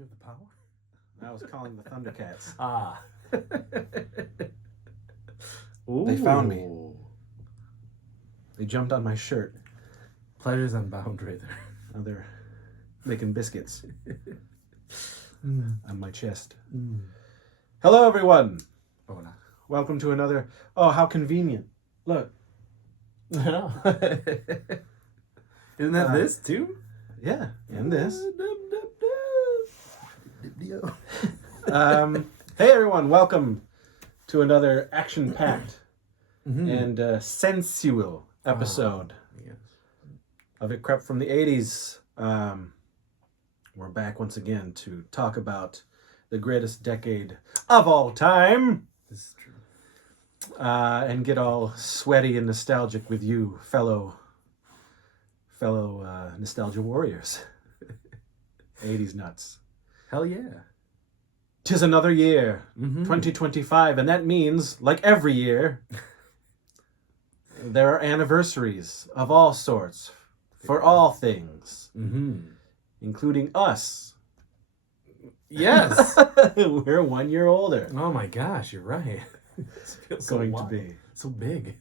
You have the power? I was calling the Thundercats. Ah. They found me. Ooh. They jumped on my shirt. Pleasure's unbound right there. Now they're making biscuits on my chest. Hello, everyone. Oh, no. Welcome to another... Oh, how convenient. Look. No. Isn't that this, too? Yeah, and this. Hey, everyone. Welcome to another action-packed and sensual episode Yes. of It Crept from the 80s. We're back once again to talk about the greatest decade of all time. This is true. And get all sweaty and nostalgic with you, fellow nostalgia warriors. 80s nuts. Hell yeah. 'Tis another year, 2025, and that means, like every year, there are anniversaries of all sorts, for all things, including us. Yes. We're 1 year older. Oh my gosh, you're right. This feels so Going to wild. be. So big.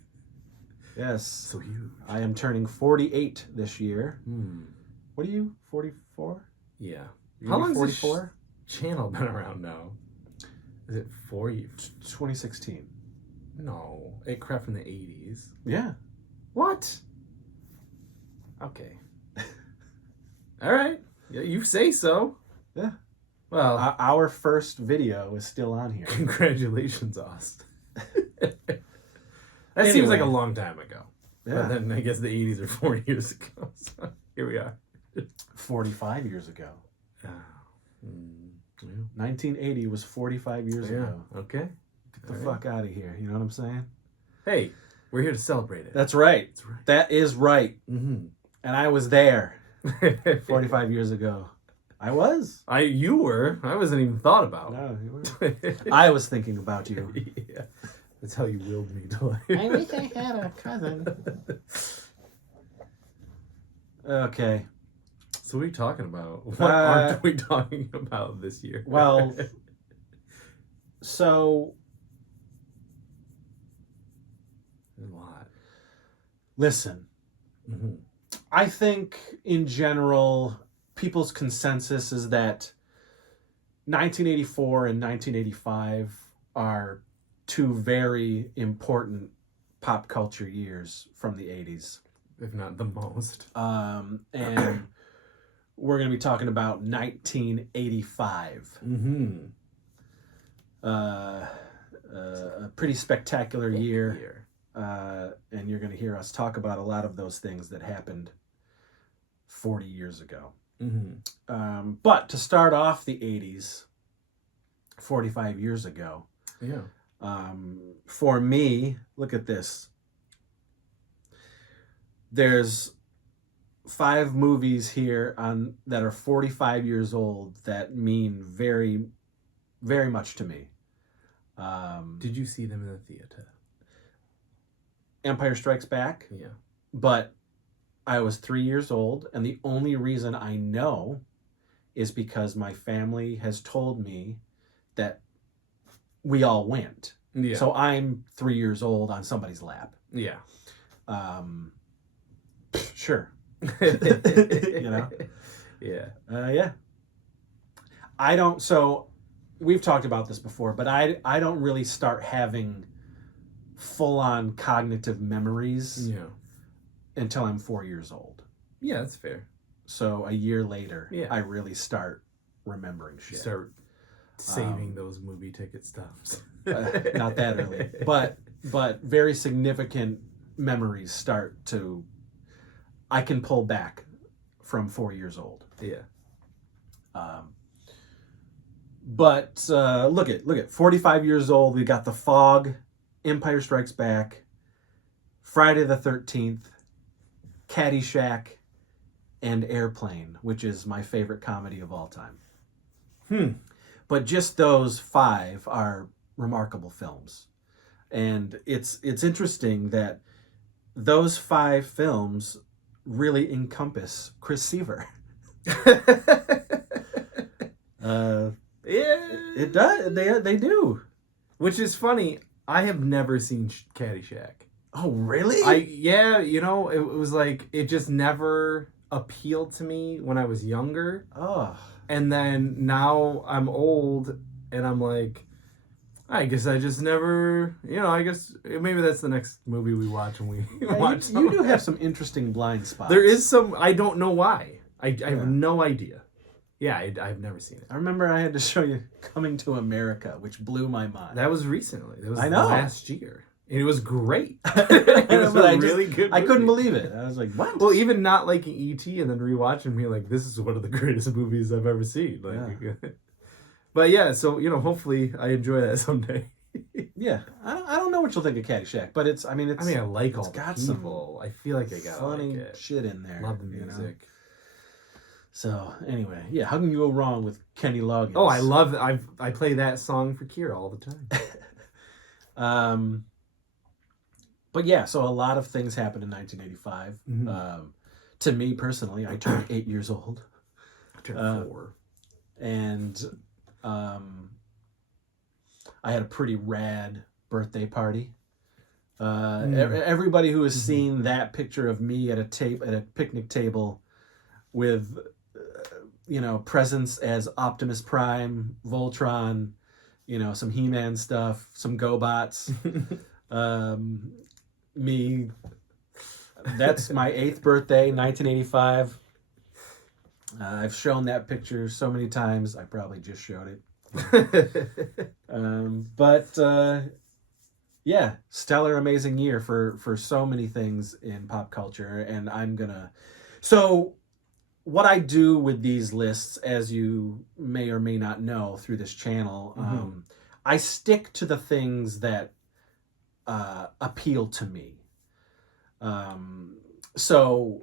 Yes. So huge. I am turning 48 this year. Hmm. What are you, 44? Yeah. You're How gonna long be has this channel been around now? Is it 4 years? 2016. No. It crept from the 80s. Yeah. What? Okay. All right. Yeah, you say so. Yeah. Well, Our first video is still on here. congratulations, Ost. That seems like a long time ago. Yeah. But then I guess the 80s are 40 years ago. So here we are. 45 years ago. Yeah. 1980 was 45 years ago. Okay. Get the fuck out of here. You know what I'm saying? Hey, we're here to celebrate it. That's right. That's right. That is right. Mm-hmm. And I was there 45 years ago. I was. You were. I wasn't even thought about. No, you were. I was thinking about you. Yeah. That's how you willed me to life. I wish I had a cousin. Okay. So what are you talking about? What aren't we talking about this year? Well, so There's a lot. listen. I think in general, people's consensus is that 1984 and 1985 are two very important pop culture years from the 80s. If not the most. And we're going to be talking about 1985. A pretty spectacular year. And you're going to hear us talk about a lot of those things that happened 40 years ago. But to start off the 80s, 45 years ago, Yeah. for me, look at this. There's 5 movies here that are 45 years old that mean very, very much to me. Did you see them in the theater? Empire Strikes Back, Yeah. but I was 3 years old, and the only reason I know is because my family has told me that we all went. Yeah. So I'm 3 years old on somebody's lap. Yeah. Sure. You know? Yeah. Yeah. So we've talked about this before, but I don't really start having full-on cognitive memories Yeah. until I'm 4 years old. Yeah, that's fair. So a year later, Yeah. I really start remembering You shit. start saving those movie ticket stubs. Not that early, but very significant memories start to. I can pull back from 4 years old. Yeah. But look at 45 years old. We got The Fog, Empire Strikes Back, Friday the 13th, Caddyshack, and Airplane, which is my favorite comedy of all time. But just those 5 are remarkable films. And it's interesting that those 5 films really encompass Chris Seaver. It does. They do. Which is funny. I have never seen Caddyshack. Oh, really? It was like it just never appealed to me when I was younger. Oh. And then now I'm old and I'm like, I guess I just never, I guess maybe that's the next movie we watch and we watch. You do have some interesting blind spots. There is some, I don't know why. I have no idea. Yeah, I've never seen it. I remember I had to show you Coming to America, which blew my mind. That was recently. That was I know. last year. And it was great. It was But a really good movie. I couldn't believe it. I was like, what? Well, even not liking E.T. and then rewatching me like, this is one of the greatest movies I've ever seen. Like, But yeah, so, hopefully I enjoy that someday. Yeah. I don't know what you'll think of Caddyshack, but I like all the got people. I feel like I got funny like it. shit in there. Love the music. So anyway, yeah, how can you go wrong with Kenny Loggins? Oh, I love it. I play that song for Kira all the time. But yeah, so a lot of things happened in 1985. Mm-hmm. To me personally, I turned 8 years old. I turned 4. And I had a pretty rad birthday party. Everybody who has seen that picture of me at a picnic table with presents as Optimus Prime, Voltron, some He-Man stuff, some GoBots. Me, that's my 8th birthday, 1985. I've shown that picture so many times. I probably just showed it. Yeah, stellar, amazing year for so many things in pop culture. And so what I do with these lists, as you may or may not know through this channel, I stick to the things that appeal to me. So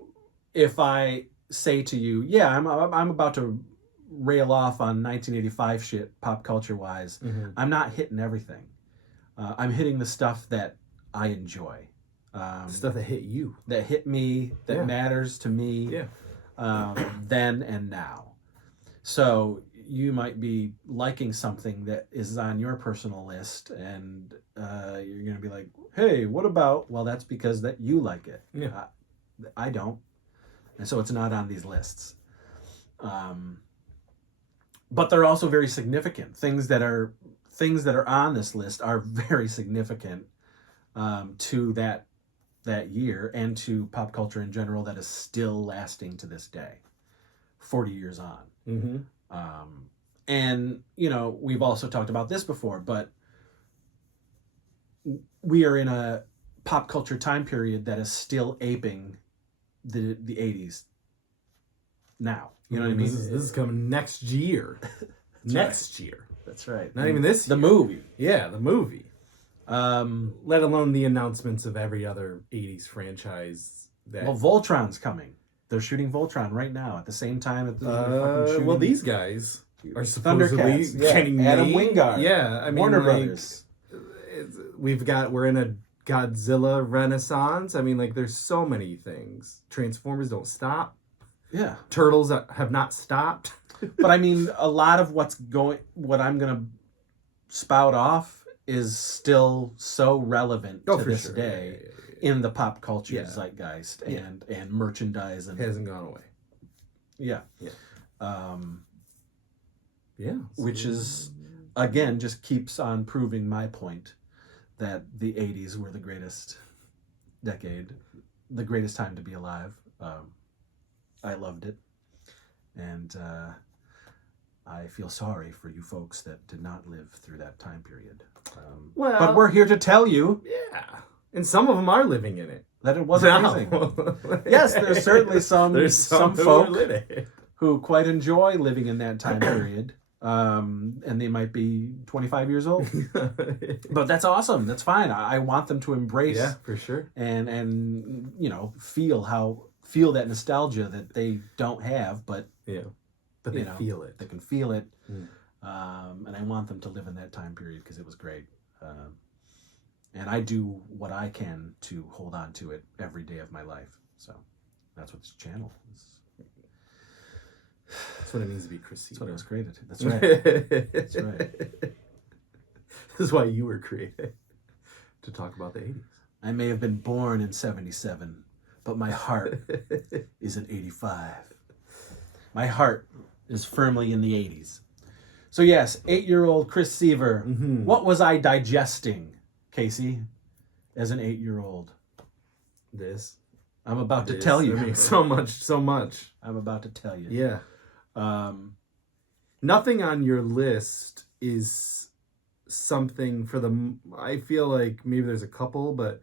if I say to you, yeah, I'm about to rail off on 1985 shit pop culture wise, I'm not hitting everything. I'm hitting the stuff that I enjoy. Stuff that hit you. That hit me, that matters to me. Yeah. Then and now. So you might be liking something that is on your personal list, and you're going to be like, hey, what about, well, that's because that you like it. Yeah. I don't. And so it's not on these lists. But they're also very significant. Things that are on this list are very significant to that year and to pop culture in general that is still lasting to this day, 40 years on. Mm-hmm. And, we've also talked about this before, but we are in a pop culture time period that is still aping the 80s now. You know what I mean? This is coming next year. Next year. That's right. Not even this year. The movie. Yeah, the movie. Let alone the announcements of every other 80s franchise. Well, Voltron's coming. They're shooting Voltron right now at the same time. Well, these guys are supposedly Thundercats, getting Adam made. Wingard. Yeah, I mean, Warner Brothers. We're in a Godzilla renaissance. I mean, there's so many things. Transformers don't stop. Yeah. Turtles have not stopped. But I mean, a lot of what I'm going to spout off is still so relevant to this day in the pop culture zeitgeist and merchandise. And it hasn't gone away. Yeah. Yeah. Which is, again, just keeps on proving my point that the 80s were the greatest decade, the greatest time to be alive. I loved it. And I feel sorry for you folks that did not live through that time period. But we're here to tell you. Yeah. And some of them are living in it. That it was amazing. Yes, there's certainly some folk who quite enjoy living in that time period. And they might be 25 years old. But that's awesome. That's fine. I want them to embrace. Yeah, for sure. And feel that nostalgia that they don't have, but but they feel it. They can feel it. And I want them to live in that time period because it was great. And I do what I can to hold on to it every day of my life. So that's what this channel is. That's what it means to be Chris That's what it Seaver. was created. That's right. That's right. This is why you were created, to talk about the 80s. I may have been born in 77, but my heart is in 85. My heart is firmly in the 80s. So yes, 8-year-old Chris Seaver. Mhm. What was I digesting, Casey, as an 8-year-old? This. I'm about to This. tell you. I mean, so much. I'm about to tell you. Yeah. Nothing Nothing on your list is something for the. I feel like maybe there's a couple, but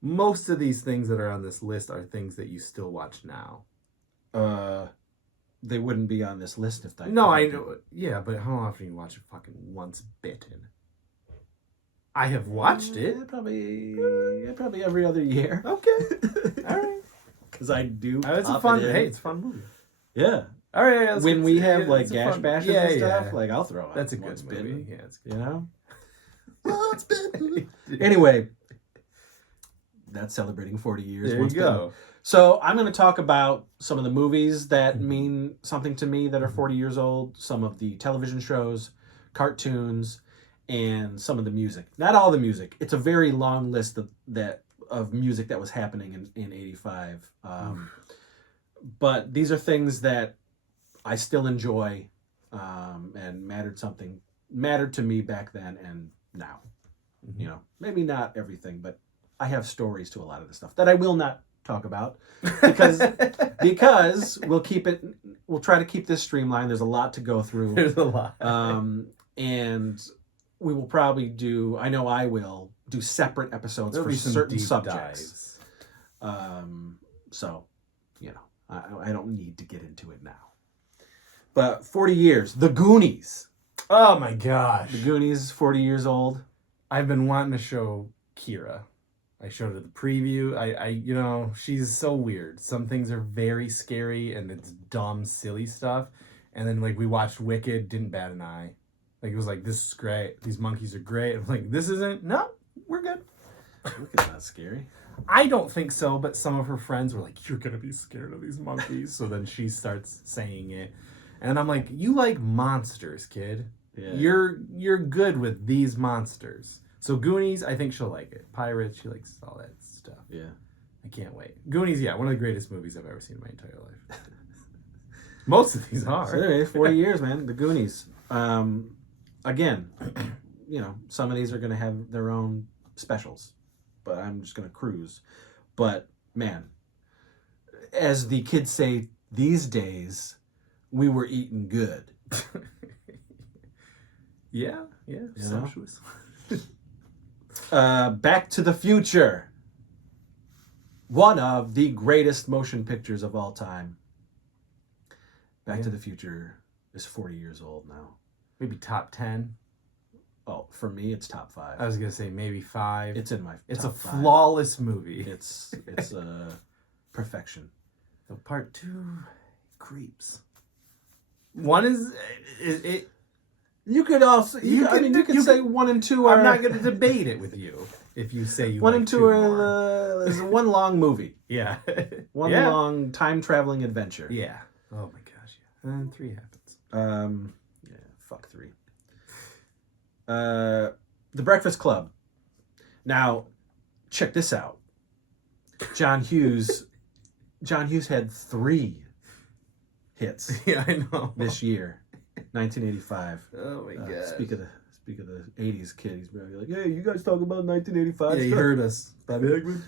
most of these things that are on this list are things that you still watch now. They wouldn't be on this list if No, I know. Yeah, but how often you watch it? Fucking Once Bitten. I have watched it. Probably every other year. Okay. All right. Because I do. It's a pop fun. it in. Hey, it's a fun movie. Yeah. All right. Yeah, When we have it's like a gash fun- bashes yeah, and stuff, yeah. like I'll throw on. That's a good Once movie. Bitten, Yeah, it's good. you know. Once Bitten. Anyway, that's celebrating 40 years. There Once you Bitten. go. So I'm going to talk about some of the movies that mean something to me that are 40 years old, some of the television shows, cartoons, and some of the music. Not all the music. It's a very long list of music that was happening in 85. But these are things that I still enjoy and mattered to me back then and now. You know, maybe not everything, but I have stories to a lot of the stuff that I will not talk about because we'll try to keep this streamlined. There's a lot to go through. There's a lot. And we will probably I will do separate episodes There'll for be some certain deep subjects. dives. So, I don't need to get into it now. But 40 years, The Goonies. Oh my gosh. The Goonies, 40 years old. I've been wanting to show Kira. I showed her the preview. She's so weird. Some things are very scary and it's dumb, silly stuff. And then we watched Wicked, didn't bat an eye. It was like, this is great. These monkeys are great. I'm like, this isn't. No, we're good. Wicked's not scary. I don't think so, but some of her friends were like, you're gonna be scared of these monkeys. So then she starts saying it. And I'm like, you like monsters, kid. Yeah. You're good with these monsters. So Goonies, I think she'll like it. Pirates, she likes all that stuff. Yeah. I can't wait. Goonies, yeah, one of the greatest movies I've ever seen in my entire life. Most of these are. So anyway, 40 years, man. The Goonies. Again, some of these are going to have their own specials, but I'm just going to cruise. But, man, as the kids say these days, we were eating good. Yeah. know? Sumptuous. Back to the Future. One of the greatest motion pictures of all time. Back to the Future is 40 years old now. Maybe top 10. Oh, for me, it's top 5. I was gonna say maybe 5. It's in my It's top a 5. flawless movie. It's perfection. So part 2 creeps. One is it. You could also you could say 1 and 2 are. I'm not gonna debate it with you if you say you 1 like and 2 more. are is one long movie. Yeah. One Yeah. long time traveling adventure. Yeah. Oh my gosh. Yeah. And then 3 happens. Yeah, fuck 3. The Breakfast Club. Now, check this out. John Hughes had 3 hits Yeah, I know. this year, 1985. Oh my god. Speak of the 80s kid, he's probably like, hey, you guys talk about 1985 Yeah, you stuff? heard us. Bobby Eggman.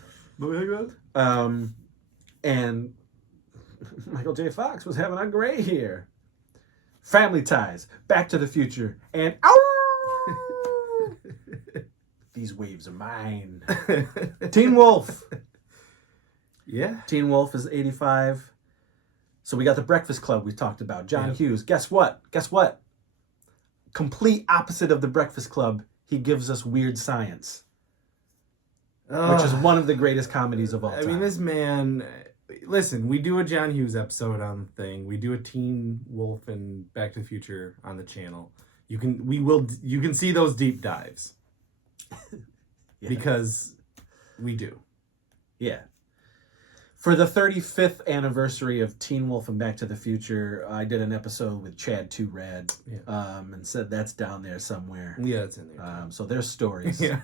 And Michael J. Fox was having a great year. Family Ties, Back to the Future, and These Waves Are Mine. Teen Wolf. Yeah. Teen Wolf is 85. So we got the Breakfast Club we talked about. John Yep. Hughes. Guess what? Complete opposite of the Breakfast Club. He gives us Weird Science, which is one of the greatest comedies of all time. I mean, this man. Listen, we do a John Hughes episode on the thing. We do a Teen Wolf and Back to the Future on the channel. You can see those deep dives. Yeah. Because we do. Yeah. For the 35th anniversary of Teen Wolf and Back to the Future, I did an episode with Chad Too Rad, and said that's down there somewhere. Yeah, it's in there. So there's stories. Yeah.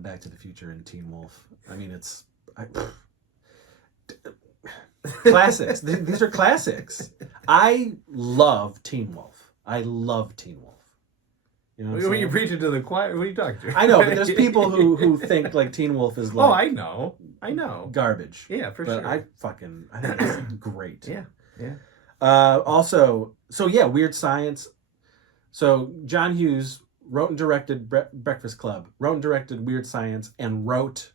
Back to the Future and Teen Wolf. I mean, classics. These are classics. I love Teen Wolf. I love Teen Wolf. You know what I'm When you're saying? preaching to the choir, what are you talking to? I know, but there's people who think like Teen Wolf is like Oh, I know. garbage. Yeah, for But sure. I think it's great. Yeah. Also, so yeah, Weird Science. So John Hughes wrote and directed Breakfast Club, wrote and directed Weird Science, and wrote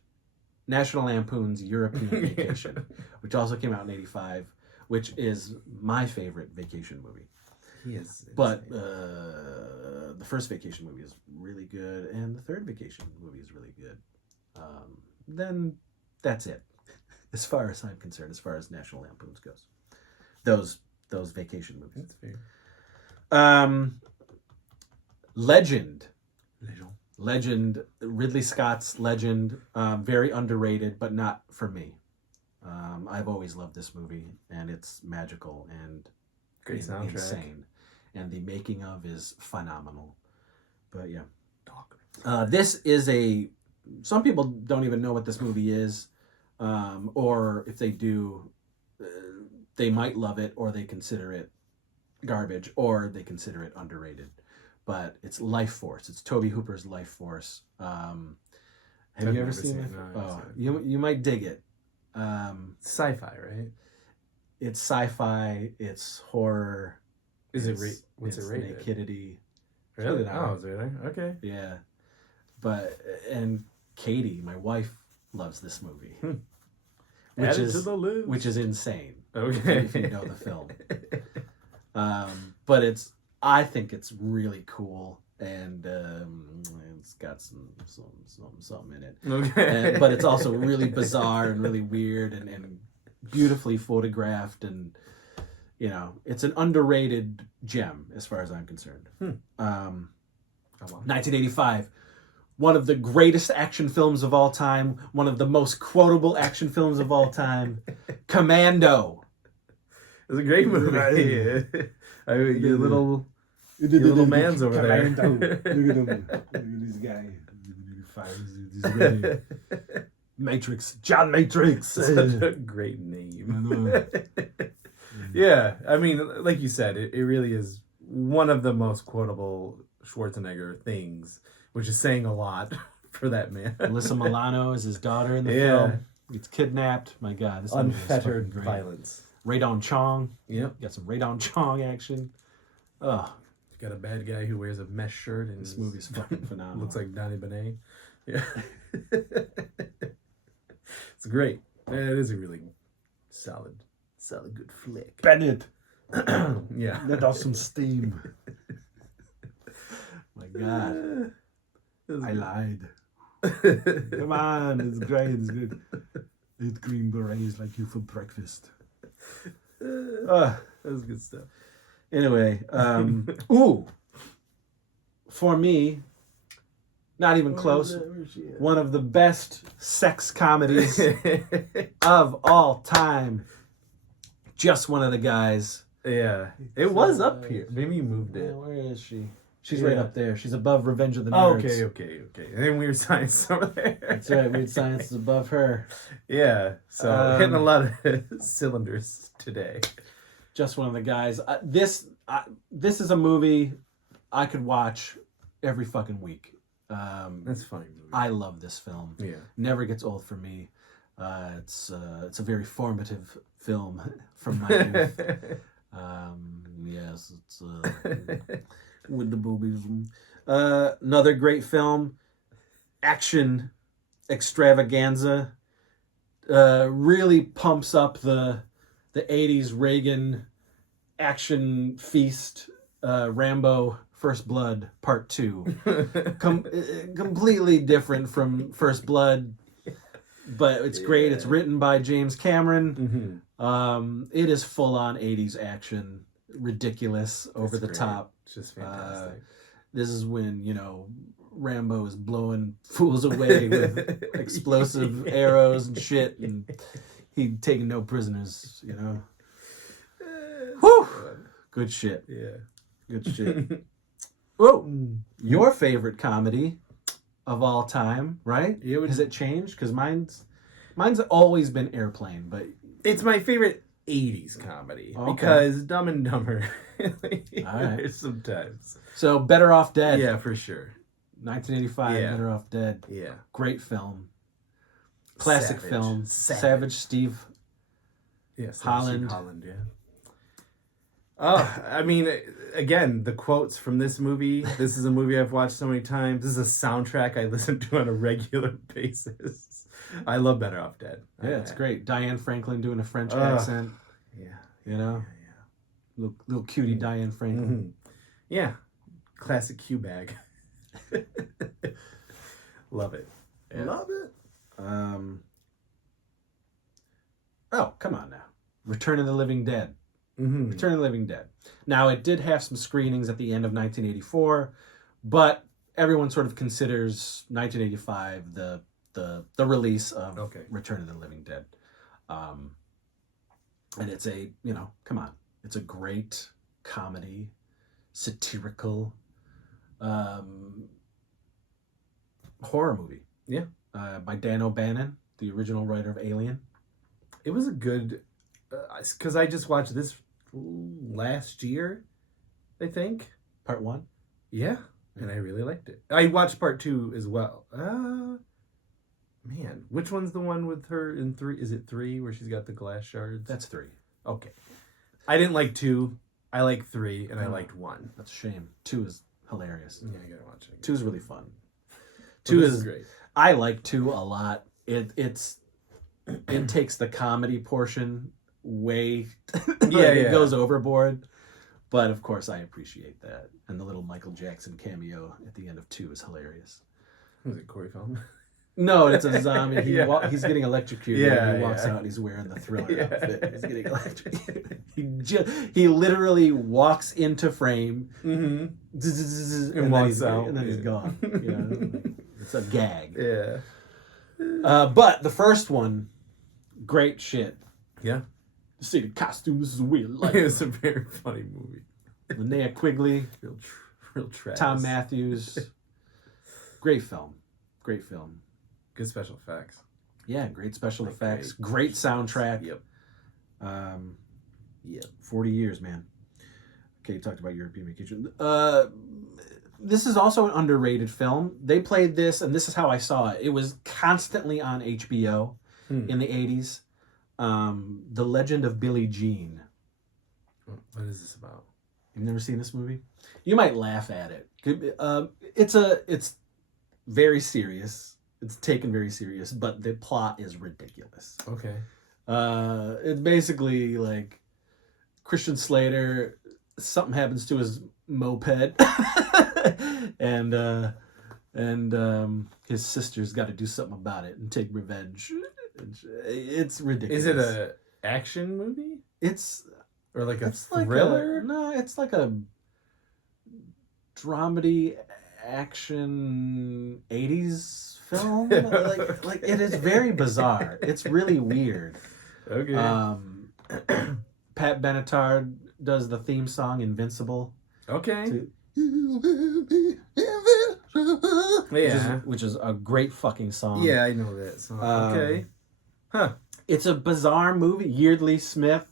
National Lampoon's European Vacation, which also came out in '85, which is my favorite vacation movie. He is. But the first vacation movie is really good, and the third vacation movie is really good. Then that's it, as far as I'm concerned, as far as National Lampoons goes. Those vacation movies. That's fair. Legend, Ridley Scott's Legend, very underrated, but not for me. I've always loved this movie, and it's magical and Great soundtrack. insane, and the making of is phenomenal. But yeah, Dog. this is some people don't even know what this movie is, or if they do, they might love it, or they consider it garbage, or they consider it underrated. But it's Life Force. It's Tobe Hooper's Life Force. Have I've you ever never seen seen it? it. No, I haven't seen it. You might dig it. Sci-fi, right? It's sci-fi. It's horror. Is it it's- what's it's it rated? Nakedity. Really? Rated R. Oh, is it really? Okay. Yeah, and Katie, my wife, loves this movie, which Add it is to the list. which is insane. Okay. If you know the film. But I think it's really cool, and it's got something in it. Okay. But it's also really bizarre and really weird and beautifully photographed, and it's an underrated gem as far as I'm concerned. 1985, one of the greatest action films of all time, one of the most quotable action films of all time, Commando. It's a great movie. I mean, your little man's over there. Look at him. Look at this guy. He's ready. Matrix. John Matrix. Such a great name. Yeah, I mean, like you said, it really is one of the most quotable Schwarzenegger things, which is saying a lot for that man. Alyssa Milano is his daughter in the Yeah. film. Gets kidnapped. My God, this movie is Unfettered fucking great. violence. Radon Chong. Yep. Got some Radon Chong action. Oh, You got a bad guy who wears a mesh shirt and this movie's fucking phenomenal. looks like Donnie Benet. Yeah. It's great. It is a really solid good flick. Bennett. Yeah. Let off some steam. My God, I lied. Come on, it's great. It's good. Eat green berets like you for breakfast. That was good stuff. Anyway, for me, not even close. One of the best sex comedies of all time. Just One of the Guys. Yeah. It was up here. Maybe you moved it. Where is she? She's right Yeah. up there. She's above Revenge of the Oh, Nerds. okay. And then Weird Science over there. That's right. Weird Science is above her. Yeah. So hitting a lot of cylinders today. Just One of the Guys. This is a movie I could watch every fucking week. That's a funny movie. I love this film. Yeah. Never gets old for me. It's a very formative film from my youth. Yes, it's with the boobies. Another great film, action extravaganza. Really pumps up the 80s Reagan action feast. Rambo First Blood Part 2. Completely different from First Blood, but it's great. It's written by James Cameron. It is full on 80s action, ridiculous, over the great. top. It's just fantastic. This is when, Rambo is blowing fools away with explosive arrows and shit. And He'd taken no prisoners, you know. Eh, Whew. Good shit. Yeah. Good shit. Whoa. Your favorite comedy of all time, right? It would- Has it changed? Because mine's always been Airplane, but It's my favorite 80s comedy Okay. because Dumb and Dumber. right. Sometimes. so Better Off Dead. Yeah, for sure. 1985, Yeah. Better Off Dead. Yeah. Great film. Classic Savage. film. Savage. Savage Steve. Yes. Holland. Holland, yeah. Oh, I mean, again, the quotes from this movie. This is a movie I've watched so many times. This is a soundtrack I listen to on a regular basis. I love Better Off Dead. Yeah, it's great. Diane Franklin doing a French Ugh. accent. Yeah. You know? Little cutie Diane Franklin. Mhm. Yeah. Classic Q bag. Love it. Yeah. Love it. Oh, come on now. Return of the Living Dead. Mm-hmm. Return of the Living Dead. Now, it did have some screenings at the end of 1984, but everyone sort of considers 1985 the release of Okay. Return of the Living Dead. And it's a, come on. It's a great comedy, satirical horror movie. Yeah. By Dan O'Bannon, the original writer of Alien. It was a good, because I just watched this last year, I think. Part 1. Yeah, and I really liked it. I watched part 2 as well. Man, which one's the one with her in 3? Is it 3 where she's got the glass shards? That's 3. Okay. I didn't like 2. I like 3, and I Oh. liked 1. That's a shame. 2 is hilarious. Yeah, I gotta watch it. 2 is really fun. But 2 this is great. I like 2 a lot. It takes the comedy portion way Yeah, it yeah. goes overboard. But of course I appreciate that. And the little Michael Jackson cameo at the end of 2 is hilarious. Was it Corey Feldman? No, it's a zombie. Yeah. He's getting electrocuted. Yeah, and he walks yeah. out and he's wearing the Thriller Yeah. outfit. He's getting electrocuted. He literally walks into frame Mm-hmm. and, And then walks he's out. and then he's Yeah. gone. You know? It's a gag. Yeah. But the first one, great shit. Yeah. See the costumes is weird. Like It's a very funny movie. Linnea Quigley, Real trash. Tom Matthews. Great film. Great film. Good special effects. Yeah, great special Like effects. Great soundtrack. Yep. Yep. 40 years, man. Okay, you talked about European Vacation. This is also an underrated film. They played this, and this is how I saw it. It was constantly on HBO in the 80s. The Legend of Billie Jean. What is this about? You've never seen this movie? You might laugh at it. It's very serious. It's taken very serious, but the plot is ridiculous. Okay. It's basically like Christian Slater, something happens to his moped, and his sister's got to do something about it and take revenge. It's ridiculous. Is it a action movie It's or like a it's like thriller? no, it's like a dramedy action 80s film. like it is very bizarre. It's really weird. Okay. Pat Benatar does the theme song Invincible. Okay. to- Yeah. which is a great fucking song. Yeah, I know that song. Okay. Huh. It's a bizarre movie. Yeardley Smith,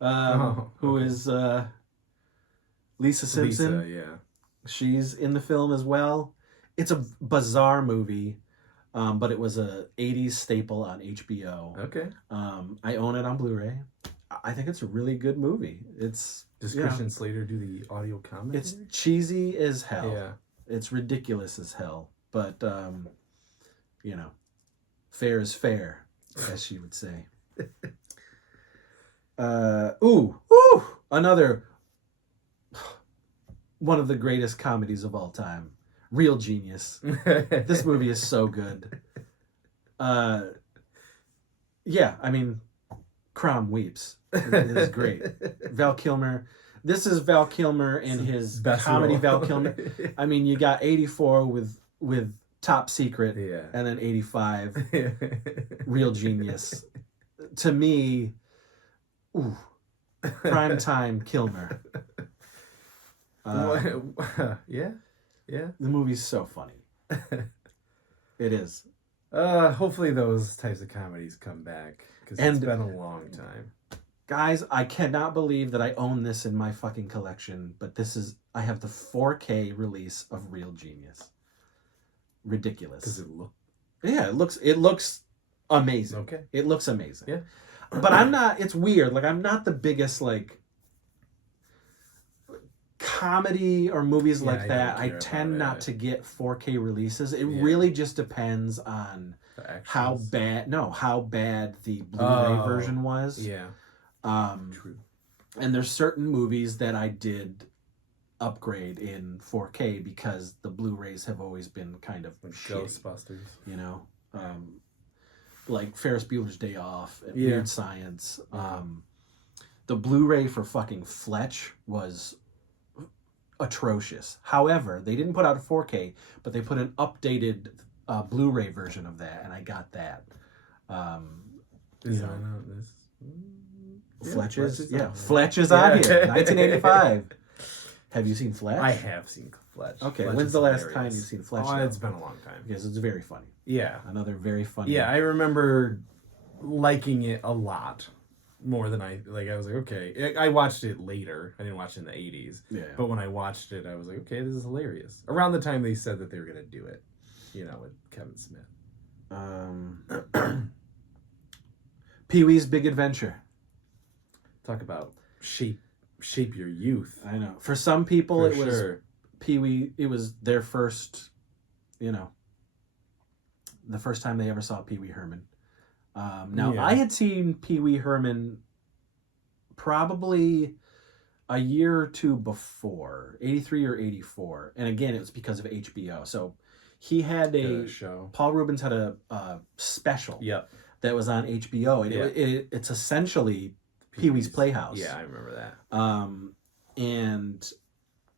who okay. is Lisa Simpson. Lisa, yeah. She's in the film as well. It's a bizarre movie, but it was a 80s staple on HBO. Okay. I own it on Blu-ray. I think it's a really good movie. It's Does Yeah. Christian Slater do the audio commentary? it's cheesy as hell. yeah. It's ridiculous as hell. But fair is fair, as she would say. Another one of the greatest comedies of all time. Real Genius. This movie is so good. Yeah, I mean, Crom weeps. It is great. Val Kilmer. This is Val Kilmer in his Best comedy. role. Val Kilmer. I mean, you got 84 with Top Secret, Yeah. and then 85 Real Genius. to me, ooh, primetime Kilmer. Yeah. Yeah. The movie's so funny. It is. Hopefully those types of comedies come back because it's And- been a long time. Guys, I cannot believe that I own this in my fucking collection, but I have the 4K release of Real Genius. Ridiculous. Does it look Yeah, it looks amazing. okay? It looks amazing. Yeah. But it's weird. Like, I'm not the biggest, like, comedy or movies Yeah, like I that. don't I care tend about not it. to get 4K releases. It Yeah. really just depends on The how extras? bad the Blu-ray Oh, version was. Yeah. True. And there's certain movies that I did upgrade in 4K because the Blu-rays have always been kind of Like shitty, Ghostbusters. you know, like Ferris Bueller's Day Off and Yeah. Weird Science. The Blu-ray for fucking Fletch was atrocious. However, they didn't put out a 4K, but they put an updated Blu-ray version of that, and I got that. Is You that know. on this? Fletch is on yeah, there. Fletch is on Yeah. here. 1985. Have you seen Fletch? I have seen Fletch. Okay, Fletch when's is the last hilarious. time you've seen Fletch? Oh, though? it's been a long time. Because it's very funny. Yeah. Another very funny. Yeah, I remember liking it a lot more than I was like, okay. I watched it later. I didn't watch it in the 80s. Yeah. But when I watched it, I was like, okay, this is hilarious. Around the time they said that they were going to do it, with Kevin Smith. Pee-wee's Big Adventure. Talk about shape your youth. I know. For some people, For it was sure. Pee-wee. It was their first, the first time they ever saw Pee-wee Herman. Now, Yeah. I had seen Pee-wee Herman probably a year or two before, 83 or 84. And again, it was because of HBO. So he had The show. Paul Rubens had a special Yep. that was on HBO. And Yeah. it's essentially Pee-wee's Playhouse. Yeah, I remember that. And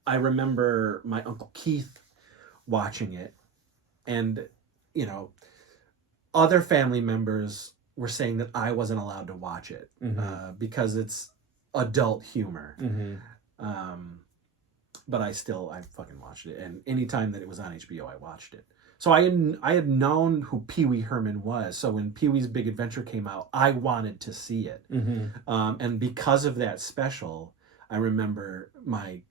I remember my Uncle Keith watching it, and other family members were saying that I wasn't allowed to watch it because it's adult humor. Mm-hmm. But I fucking watched it, and anytime that it was on HBO, I watched it. So I had known who Pee-wee Herman was. So when Pee-wee's Big Adventure came out, I wanted to see it. Mm-hmm. And because of that special, I remember my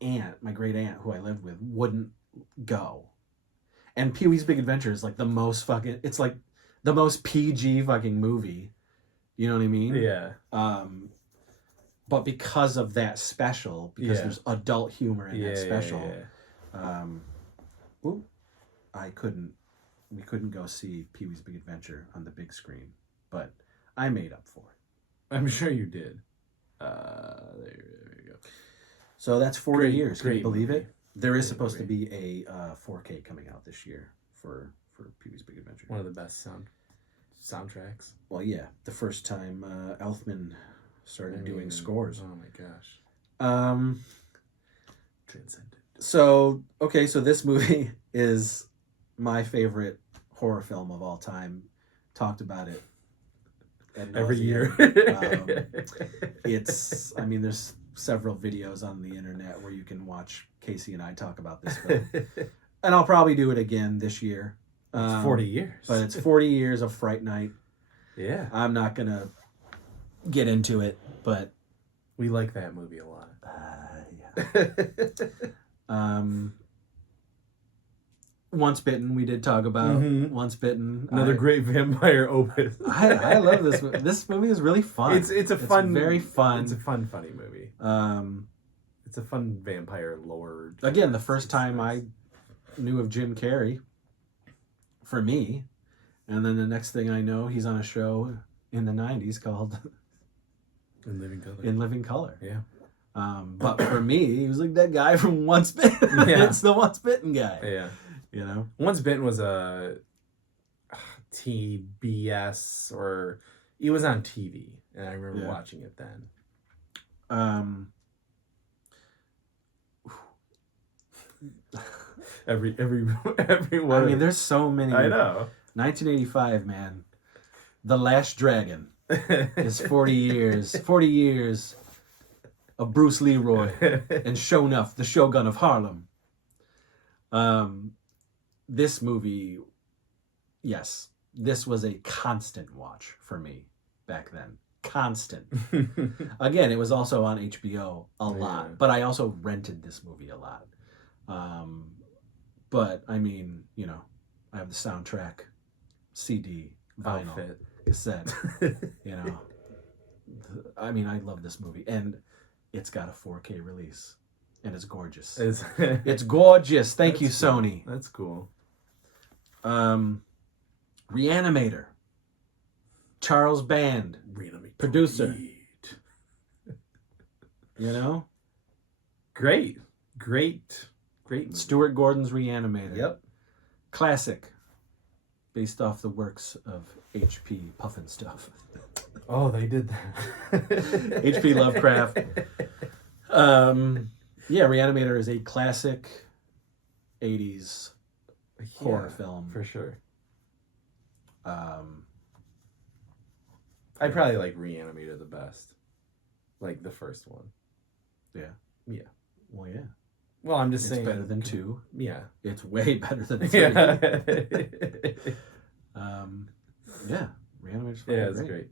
aunt, my great aunt who I lived with, wouldn't go. And Pee-wee's Big Adventure is like the most PG fucking movie. You know what I mean? Yeah. But because of that special, because Yeah. there's adult humor in that special, yeah. we couldn't go see Pee-wee's Big Adventure on the big screen, but I made up for it. I'm sure you did. There you go. So that's 40 Great- years. Can you great believe movie. it? There is Great supposed to movie. be a 4K coming out this year for Pee-wee's Big Adventure. One of the best soundtracks. Well, yeah, the first time Elfman started doing scores. Oh my gosh. Transcendent. So this movie is my favorite horror film of all time. Talked about it ad Every year. nauseam. There's several videos on the internet where you can watch Casey and I talk about this film. And I'll probably do it again this year. It's 40 years. But it's 40 years of Fright Night. Yeah. I'm not going to get into it, but We like that movie a lot. yeah. Once Bitten, we did talk about. Mhm. Once Bitten. Another great vampire opus. I love this movie. This movie is really fun. It's a fun, very fun. It's a fun, funny movie. It's a fun vampire lore. Again, the first time I knew of Jim Carrey, for me, and then the next thing I know, he's on a show in the 90s called In Living Color. In Living Color. Yeah. But for me, he was like that guy from Once Bitten. Yeah. It's the Once Bitten guy. Yeah. You know? Once Bitten was a TBS, or it was on TV, and I remember Yeah. watching it then. Every one. There's so many. I know. 1985, man. The Last Dragon is 40 years of Bruce Leroy and Shonuff, the Shogun of Harlem. This movie, yes, this was a constant watch for me back then. Constant. Again, it was also on HBO a lot, Yeah. but I also rented this movie a lot. But I mean, you know, I have the soundtrack, CD, vinyl, Outfit. cassette. You know, I mean, I love this movie, and it's got a 4K release, and it's gorgeous. It's gorgeous. Thank you, That's cool. Sony. That's cool. Reanimator. Charles Band, producer. You know, Great movie. Stuart Gordon's Reanimator. Yep. Classic, based off the works of H.P. Puffin Stuff. Oh, they did that. H.P. Lovecraft. Yeah, Reanimator is a classic 80s horror film. for sure. Um, I probably like Reanimator the best, like the first one. well, yeah. Well, I'm just It's saying better than 2. Yeah. It's way better than 3. Yeah. Yeah, Reanimator's Yeah, fucking it's great.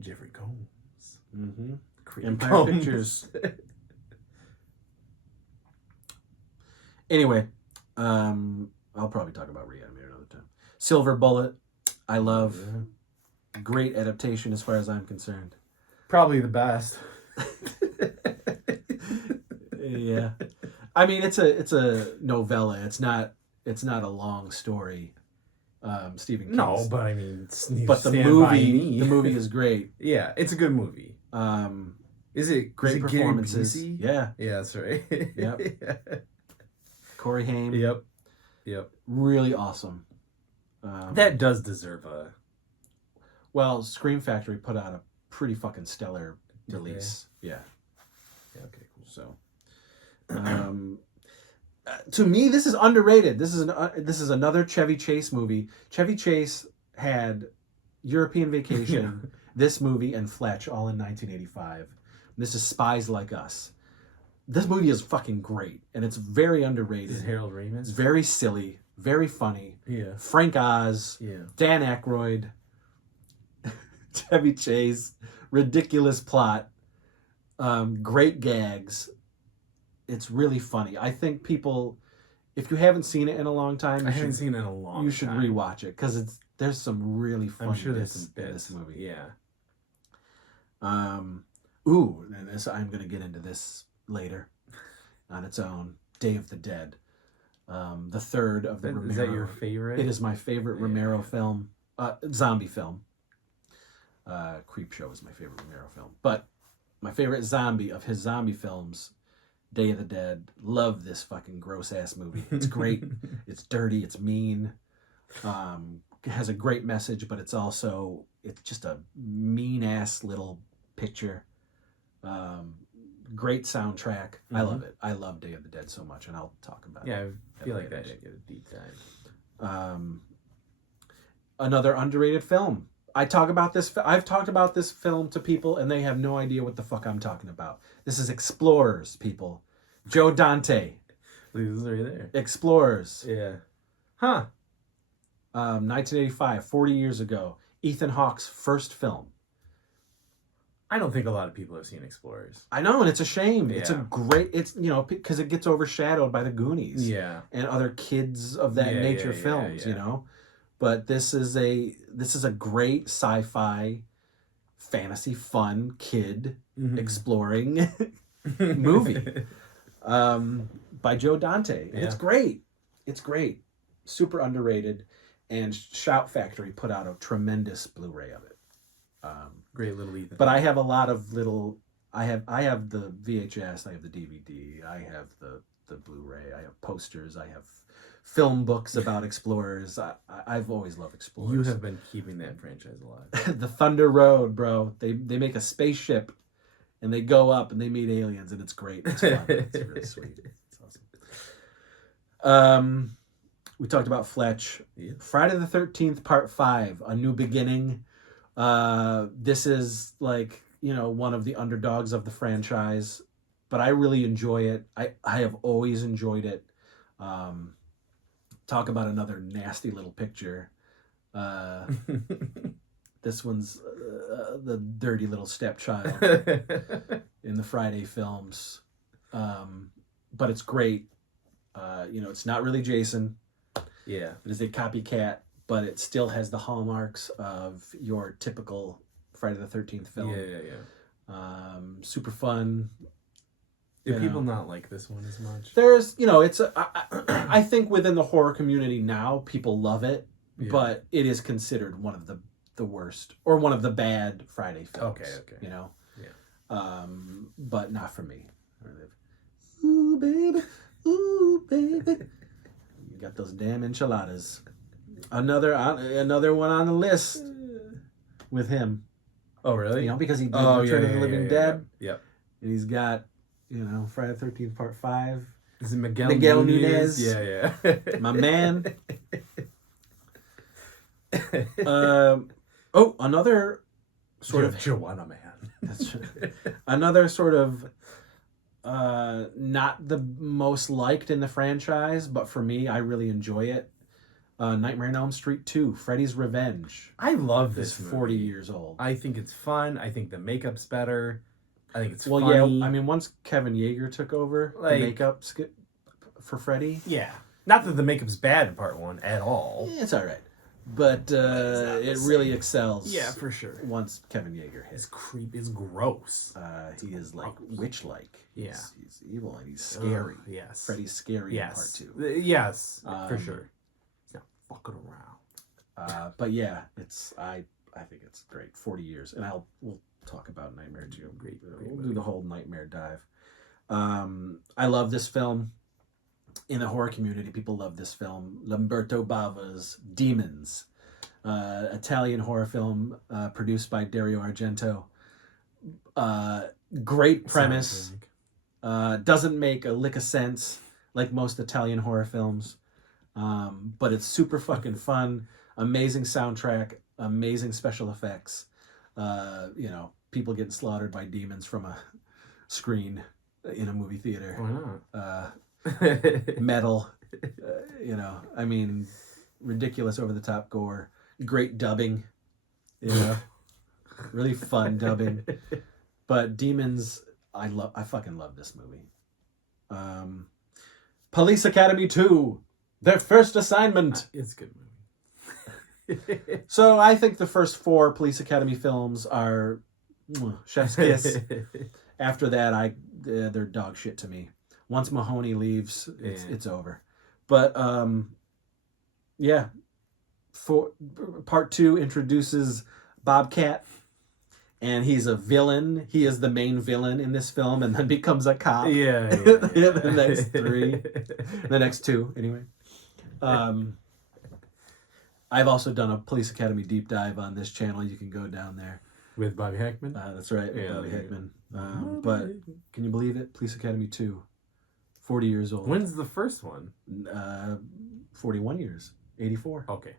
Jeffrey Combs. Mm-hmm. Creed Empire Combs. Pictures. Anyway, I'll probably talk about Reanimator another time. Silver Bullet, I love. Yeah. Great adaptation as far as I'm concerned. Probably the best. Yeah, I mean it's a novella. It's not a long story. Stephen King's. No, but I mean, but the Stand By movie Me. is great. Yeah, it's a good movie. Is it Great is it Gary performances. Busey? Yeah, Yeah, that's right. Yep. Corey Haim. Yep. Really awesome. That does deserve a. Well, Scream Factory put out a pretty fucking stellar Did release. Yeah. Yeah, okay, cool. So, to me, this is underrated. This is another Chevy Chase movie. Chevy Chase had European Vacation, this movie, and Fletch all in 1985. This is Spies Like Us. This movie is fucking great, and it's very underrated. This is Harold It's Ramis. very silly, very funny. Yeah. Frank Oz, Yeah. Dan Aykroyd, Chevy Chase, ridiculous plot, great gags. It's really funny. I think people, if you haven't seen it in a long time, I haven't seen it in a long you should time. rewatch it because there's some really funny I'm sure there's bits some in bits. this movie. Yeah. And this, I'm gonna get into this later on its own. Day of the Dead, the third of the Romero. Is that your favorite? It is my favorite Yeah. Romero film, zombie film. Creepshow is my favorite Romero film, but my favorite zombie of his zombie films, Day of the Dead. Love this fucking gross ass movie. It's great. It's dirty. It's mean. It has a great message, but it's just a mean ass little picture. Great soundtrack. I love it. I love Day of the Dead so much, and I'll talk about it. Yeah, I feel like later. I should get a deep dive. Another underrated film. I've talked about this film to people, and they have no idea what the fuck I'm talking about. This is Explorers, people. Joe Dante. This is right there. Explorers. Yeah. Huh. 1985, 40 years ago. Ethan Hawke's first film. I don't think a lot of people have seen Explorers. I know, and it's a shame. It's a Yeah. great. It's because it gets overshadowed by the Goonies. Yeah. And other kids of that Yeah, nature yeah, films, yeah. you know. But this is a great sci-fi, fantasy, fun kid Mm-hmm. exploring movie by Joe Dante. And it's Yeah. great. It's great. Super underrated. And Shout Factory put out a tremendous Blu-ray of it. Great little Ethan. But I have a lot of little. I have the VHS. I have the DVD. I have the Blu-ray. I have posters. I have film books about explorers. I've always loved explorers. You have been keeping that franchise alive. The Thunder Road, bro. They make a spaceship, and they go up and they meet aliens, and it's great. It's fun. It's really sweet. It's awesome. We talked about Fletch. Yeah. Friday the 13th, Part 5, A New Beginning. This is like, one of the underdogs of the franchise, but I really enjoy it. I have always enjoyed it. Talk about another nasty little picture. This one's the dirty little stepchild in the Friday films. But it's great. It's not really Jason. Yeah. It is a copycat, but it still has the hallmarks of your typical Friday the 13th film. Yeah. Super fun. Do people not like this one as much? There's, it's I think within the horror community now, people love it, but it is considered one of the worst or one of the bad Friday films. Okay. Yeah. But not for me. Ooh, baby. Ooh, baby. You got those damn enchiladas. Another one on the list with him. Oh, really? Because he did Return of the Living Dead. Yep. And he's got, Friday the 13th Part 5. Is it Miguel Nunez? Yeah. My man. Another sort of Joanna Man. That's right. Another sort of not the most liked in the franchise, but for me, I really enjoy it. Nightmare on Elm Street 2, Freddy's Revenge. I love This this 40 movie. years old. I think it's fun. I think the makeup's better. I think it's Well, funny. yeah, I mean, once Kevin Yeager took over the makeup for Freddy. Yeah. Not that the makeup's bad in part 1 at all. It's all right. But it really excels. Yeah, for sure. Once Kevin Yeager hits. His creep is gross. He is like witch-like. Yeah. He's evil and he's scary. Yes. Freddy's scary in part 2. Yes, for sure. He's not fucking around. But yeah, I think it's great. 40 years, and we'll talk about Nightmare too. Great We'll movie. do the whole Nightmare dive. I love this film. In the horror community, people love this film. Lamberto Bava's Demons, Italian horror film produced by Dario Argento. Great premise. Doesn't make a lick of sense like most Italian horror films, but it's super fucking fun. Amazing soundtrack, amazing special effects. People getting slaughtered by demons from a screen in a movie theater. Why not? Metal, ridiculous over the top gore, great dubbing, really fun dubbing. But Demons, I fucking love this movie. Police Academy 2, their first assignment. It's a good movie. So I think the first 4 Police Academy films are chef's kiss. After that, they're dog shit to me. Once Mahoney leaves, it's over. But for part 2 introduces Bobcat, and he's a villain. He is the main villain in this film, and then becomes a cop. Yeah. The next 3, the next 2, anyway. I've also done a Police Academy deep dive on this channel. You can go down there. With Bobby Heckman? That's right, Yeah, Bobby yeah. Hickman. But can you believe it? Police Academy 2, 40 years old. When's the first one? 41 years, 84. Okay.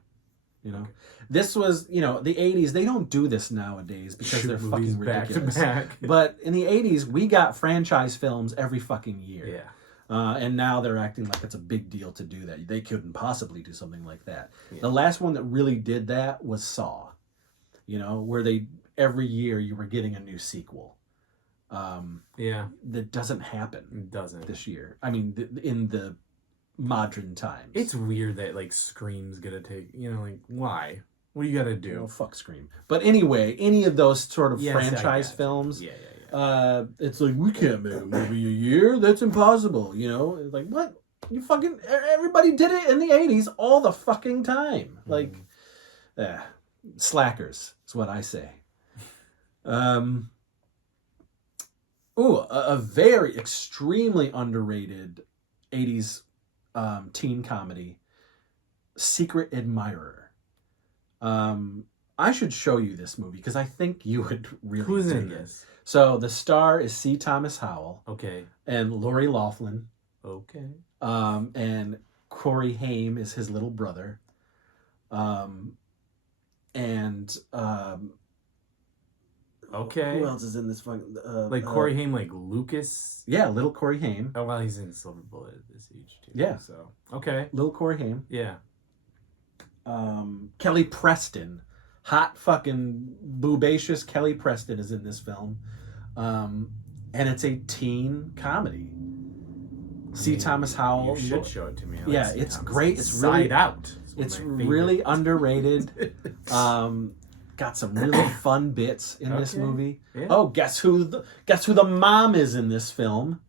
Okay. This was, the 80s. They don't do this nowadays because Shoot they're movies fucking ridiculous. back. But in the 80s, we got franchise films every fucking year. Yeah. And now they're acting like it's a big deal to do that. They couldn't possibly do something like that. Yeah. The last one that really did that was Saw, where every year you were getting a new sequel. Yeah. That doesn't happen It doesn't. this year. I mean, in the modern times. It's weird that Scream's gonna take. Why? What do you gotta do? Fuck Scream. But anyway, any of those sort of Yes, I franchise gotcha. films. Yeah. It's like, we can't make a movie a year. That's impossible. It's like, what? You fucking everybody did it in the 80s all the fucking time. Like, slackers is what I say. A very extremely underrated 80s teen comedy, Secret Admirer. I should show you this movie because I think you would really Who's dig in it. this? So the star is C. Thomas Howell Okay. and Lori Loughlin. Okay. And Corey Haim is his little brother. And Okay. who else is in this fucking Like Corey Haim, like Lucas. Yeah, little Corey Haim. Oh well, he's in Silver Bullet at this age too. Yeah. So okay. Little Corey Haim. Yeah. Kelly Preston, hot fucking boobacious Kelly Preston is in this film, and it's a teen comedy. Thomas Howell. You should show it to me. Yeah, C. it's Thomas. great. It's Inside really Out. It's really underrated. Got some really fun bits in this Okay. movie. Yeah. Oh, guess who the mom is in this film?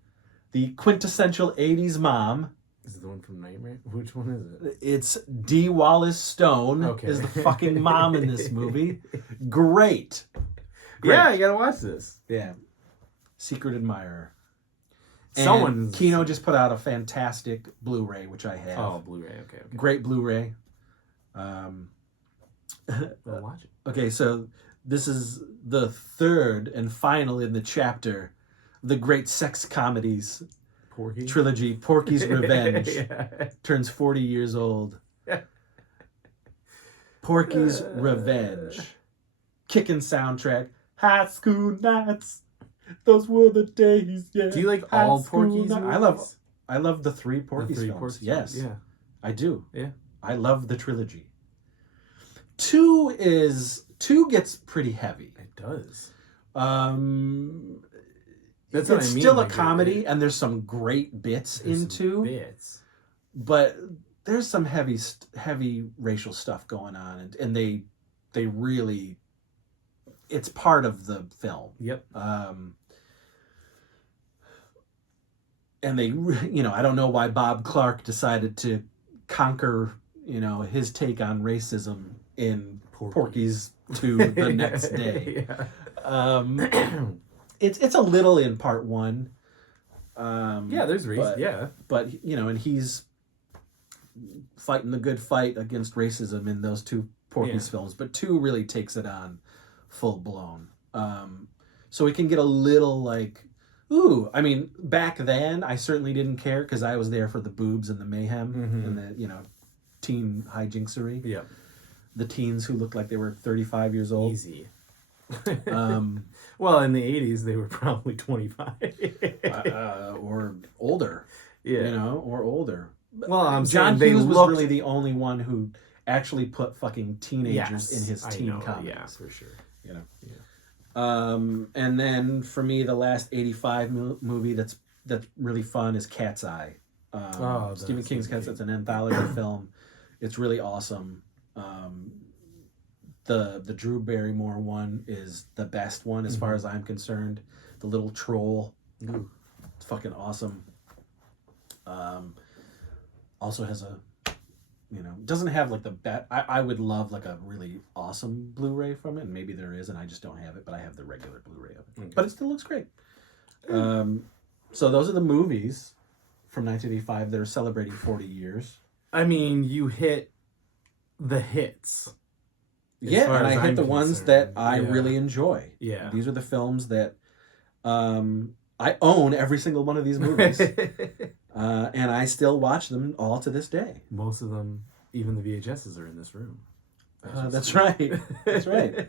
The quintessential '80s mom. Is it the one from Nightmare? Which one is it? It's Dee Wallace Stone Okay. is the fucking mom in this movie. Great. Yeah, you gotta watch this. Yeah. Secret admirer. Someone. Kino just put out a fantastic Blu-ray, which I have. Oh, Blu-ray. Okay. Great Blu-ray. Well, watch it. Okay, so this is the third and final in the chapter of the great sex comedies Porky. trilogy, Porky's Revenge. Yeah. Turns 40 years old. Porky's Revenge. Kickin' soundtrack. High school nights. Those were the days, yeah. Do you like High all school Porky's? nights. I love the three The Porky's three films. Porky's. Yes. Yeah. I do. Yeah. I love the trilogy. Two gets pretty heavy. It does. Um, That's it's what I mean. still a like, comedy, and there's some great bits there's some into, bits. but there's some heavy racial stuff going on, and they really, it's part of the film. Yep. And they, I don't know why Bob Clark decided to conquer, his take on racism in Porky's 2 the next day. Yeah. It's a little in part 1. Yeah, there's reason. Yeah. But and he's fighting the good fight against racism in those 2 Porky's films, but 2 really takes it on full blown. So we can get a little like, ooh, I mean, back then I certainly didn't care because I was there for the boobs and the mayhem and the teen hijinxery. Yeah. The teens who looked like they were 35 years old. Easy. Well, in the 80s, they were probably 25. or older. Yeah. Or older. Well, I'm John saying Hughes they was looked... really the only one who actually put fucking teenagers in his teen I know, comedies. Yeah, for sure. Yeah. Yeah. And then for me, the last '85 movie that's really fun is Cat's Eye. Stephen King's Cat's Eye. It's an anthology film. It's really awesome. The Drew Barrymore one is the best one as far as I'm concerned. The little troll. Ooh. It's fucking awesome. Also has a, doesn't have like the bet. I would love like a really awesome Blu-ray from it, and maybe there is, and I just don't have it, but I have the regular Blu-ray of it. Okay. But it still looks great. So those are the movies from 1985 that are celebrating 40 years. I mean, you hit the hits. Yeah, and I hit the ones that I Yeah. really enjoy. Yeah. These are the films that I own every single one of these movies. And I still watch them all to this day. Most of them, even the VHSs, are in this room. That's right. That's right.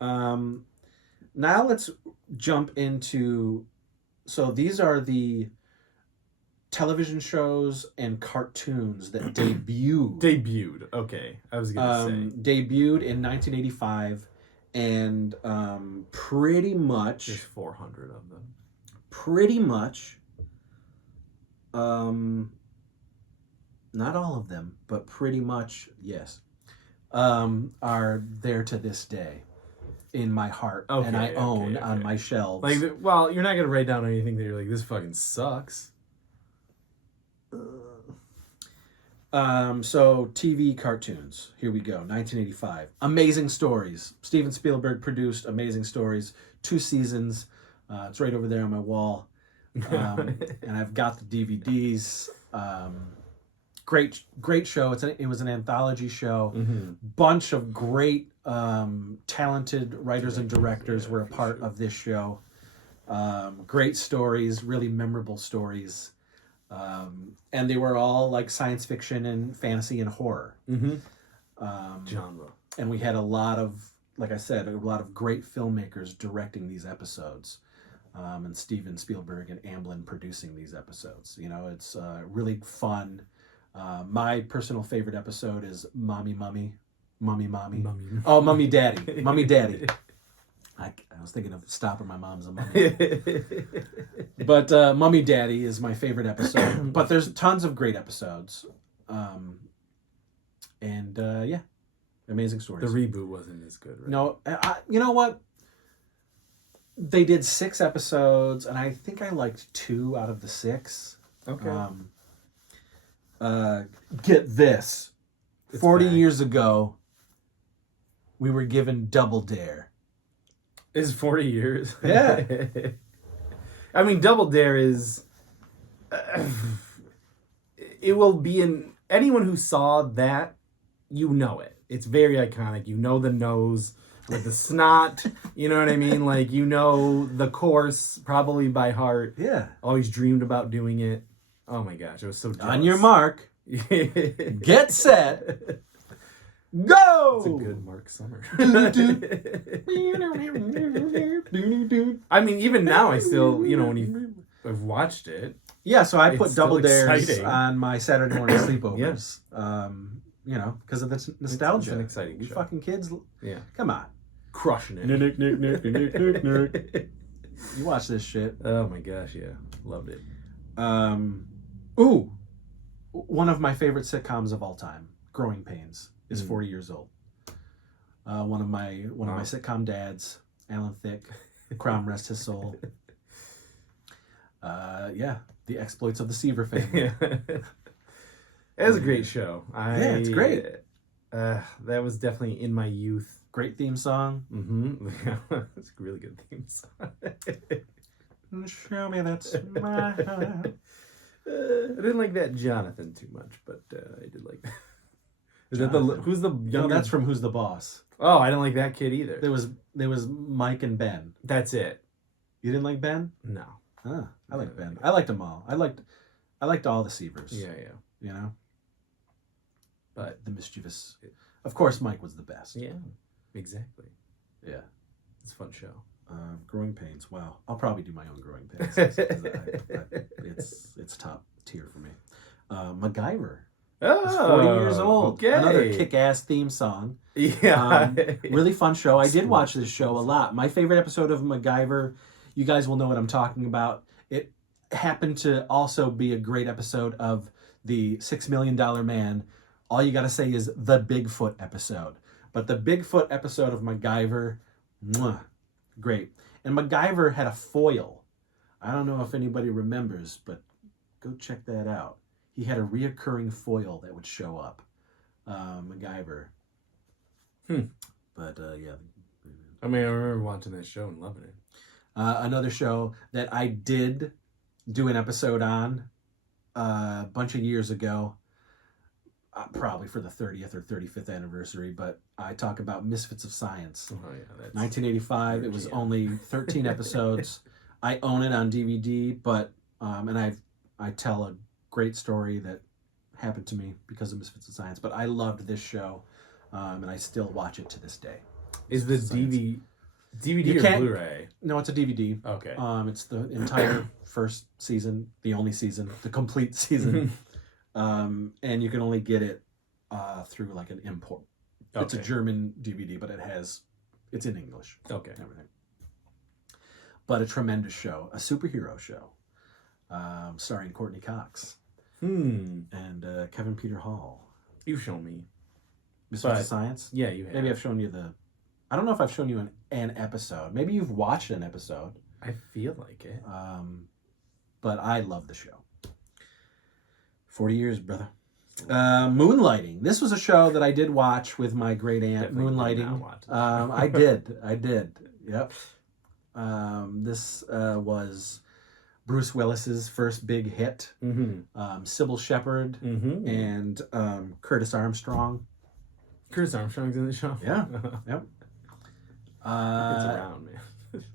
Now let's jump into... So these are the television shows and cartoons that Debuted. Okay. I was going to say. Debuted in 1985. And pretty much... There's 400 of them. Pretty much... not all of them, but pretty much, yes, are there to this day in my heart, and I own on my shelves. Like, well, you're not gonna write down anything that you're like, this fucking sucks. So TV cartoons. Here we go. 1985. Amazing Stories. Steven Spielberg produced Amazing Stories. 2 seasons. It's right over there on my wall. And I've got the DVDs. Great show. It was an anthology show. Mm-hmm. Bunch of great talented writers and directors were a part of this show. Great stories, really memorable stories. And they were all like science fiction and fantasy and horror. Genre. And we had a lot of, like I said, a lot of great filmmakers directing these episodes. And Steven Spielberg and Amblin producing these episodes. You know, it's really fun. My personal favorite episode is Mommy. Oh, Mummy Daddy. Mummy Daddy. I was thinking of Stopping My Mom's a Mummy. But Mummy Daddy is my favorite episode. But there's tons of great episodes. Yeah, amazing stories. The reboot wasn't as good, right? No, you know what? They did 6 episodes, and I think I liked 2 out of the 6. Okay. Get this. It's 40 back. years ago, we were given Double Dare. It's 40 years. Yeah. I mean, Double Dare is... it will be in... Anyone who saw that, you know it. It's very iconic. You know the nose with the snot. You know what I mean? Like, you know the course probably by heart. Yeah. Always dreamed about doing it. Oh my gosh, I was so jealous. On your mark, get set, go! It's a good Mark Summer. I mean, even now, I still, you know, when I've watched it. Yeah, so I put It's Double still Dares exciting. on my Saturday morning sleepovers. Yes. You know, because of the nostalgia. It's an exciting You show. fucking kids, Yeah. come on. Crushing it. You watch this shit. Oh my gosh, yeah. Loved it. Ooh, one of my favorite sitcoms of all time, Growing Pains, is 40 years old. One of my sitcom dads, Alan Thicke, Crown rest his soul. Yeah, The Exploits of the Seaver Family. It was a great show. Yeah, it's great. That was definitely in my youth. Great theme song. Mm-hmm. It's a really good theme song. Show me that smile. I didn't like that Jonathan too much, but I did like that. Is that the who's the No, younger? that's from Who's the Boss. Oh, I didn't like that kid either. There was Mike and Ben. That's it. You didn't like Ben? No. Ah, I like No, Ben. I liked them all. I liked all the Seavers. Yeah. You know, But the mischievous. Of course, Mike was the best. yeah, exactly. Yeah. It's a fun show. Growing Pains. Wow. I'll probably do my own Growing Pains. It's top tier for me. MacGyver. It's 40 years old. Okay. Another kick-ass theme song. Yeah. Really fun show. I did watch this show a lot. My favorite episode of MacGyver, you guys will know what I'm talking about. It happened to also be a great episode of the $6 Million Man. All you got to say is the Bigfoot episode. But the Bigfoot episode of MacGyver, mwah, great. And MacGyver had a foil. I don't know if anybody remembers, but go check that out. He had a reoccurring foil that would show up. MacGyver. But yeah. I mean, I remember watching that show and loving it. Another show that I did do an episode on a bunch of years ago, probably for the 30th or 35th anniversary, but I talk about Misfits of Science. Oh yeah, that's 1985. It was only 13 episodes. I own it on DVD, but and I tell a great story that happened to me because of Misfits of Science. But I loved this show, and I still watch it to this day. Is the Misfits of Science. DVD You or can't- Blu-ray? No, it's a DVD. Okay. It's the entire first season, the only season, the complete season, and you can only get it through like an import. It's a Okay. German DVD, but it's in English. Okay. Everything. But a tremendous show, a superhero show, starring Courtney Cox and Kevin Peter Hall. You've shown me. Misfits But- of Science. Yeah, you have. Maybe I've shown you I don't know if I've shown you an episode. Maybe you've watched an episode. I feel like it. But I love the show. 40 years, brother. Moonlighting. This was a show that I did watch with my great aunt. Definitely did not Moonlighting. watch this I did. Yep. This was Bruce Willis's first big hit. Sybil Shepherd and Curtis Armstrong. Curtis Armstrong's in the show. Yeah. Yep. It's around, man.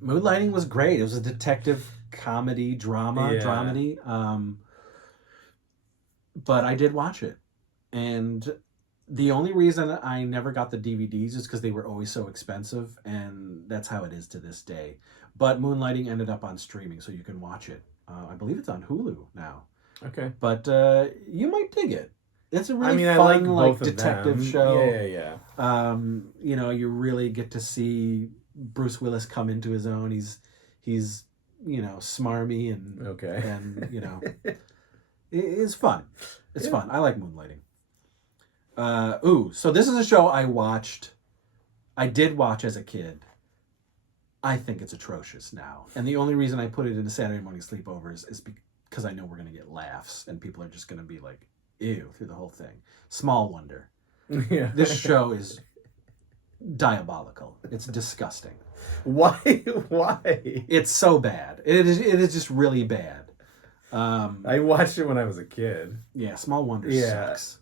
Moonlighting was great. It was a detective comedy, drama, Yeah. dramedy. but I did watch it. And the only reason I never got the DVDs is because they were always so expensive, and that's how it is to this day. But Moonlighting ended up on streaming, so you can watch it. I believe it's on Hulu now. Okay. But you might dig it. It's a really I mean, I fun like both of detective them. show. Yeah. You know, you really get to see Bruce Willis come into his own. He's you know, smarmy and Okay. and you know, it's fun. It's fun. I like Moonlighting. So this is a show I did watch as a kid. I think it's atrocious now. And the only reason I put it in a Saturday morning sleepovers is because I know we're going to get laughs and people are just going to be like, ew, through the whole thing. Small Wonder. Yeah. This show is diabolical. It's disgusting. Why? It's so bad. It is just really bad. I watched it when I was a kid. Yeah, Small Wonder Yeah. sucks.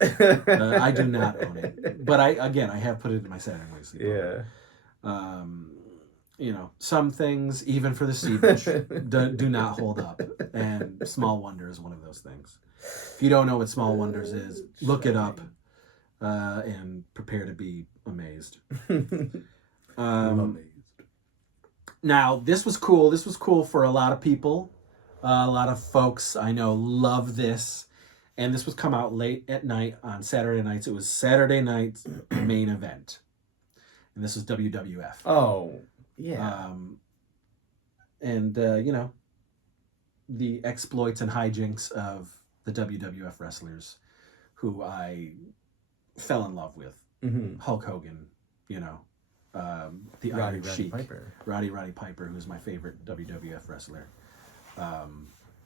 I do not own it. But I have put it in my Saturday morning sleepover. Yeah. You know, some things, even for the seepage, do not hold up. And Small Wonder is one of those things. If you don't know what Small Wonders is, look it up and prepare to be amazed. Now, this was cool. This was cool for a lot of people. A lot of folks I know love this. And this was come out late at night on Saturday nights. It was Saturday night's main event. And this was WWF. Oh, yeah. You know, the exploits and hijinks of the WWF wrestlers who I fell in love with. Mm-hmm. Hulk Hogan, you know, the Roddy Iron Sheik. Piper. Roddy Piper, who's my favorite WWF wrestler.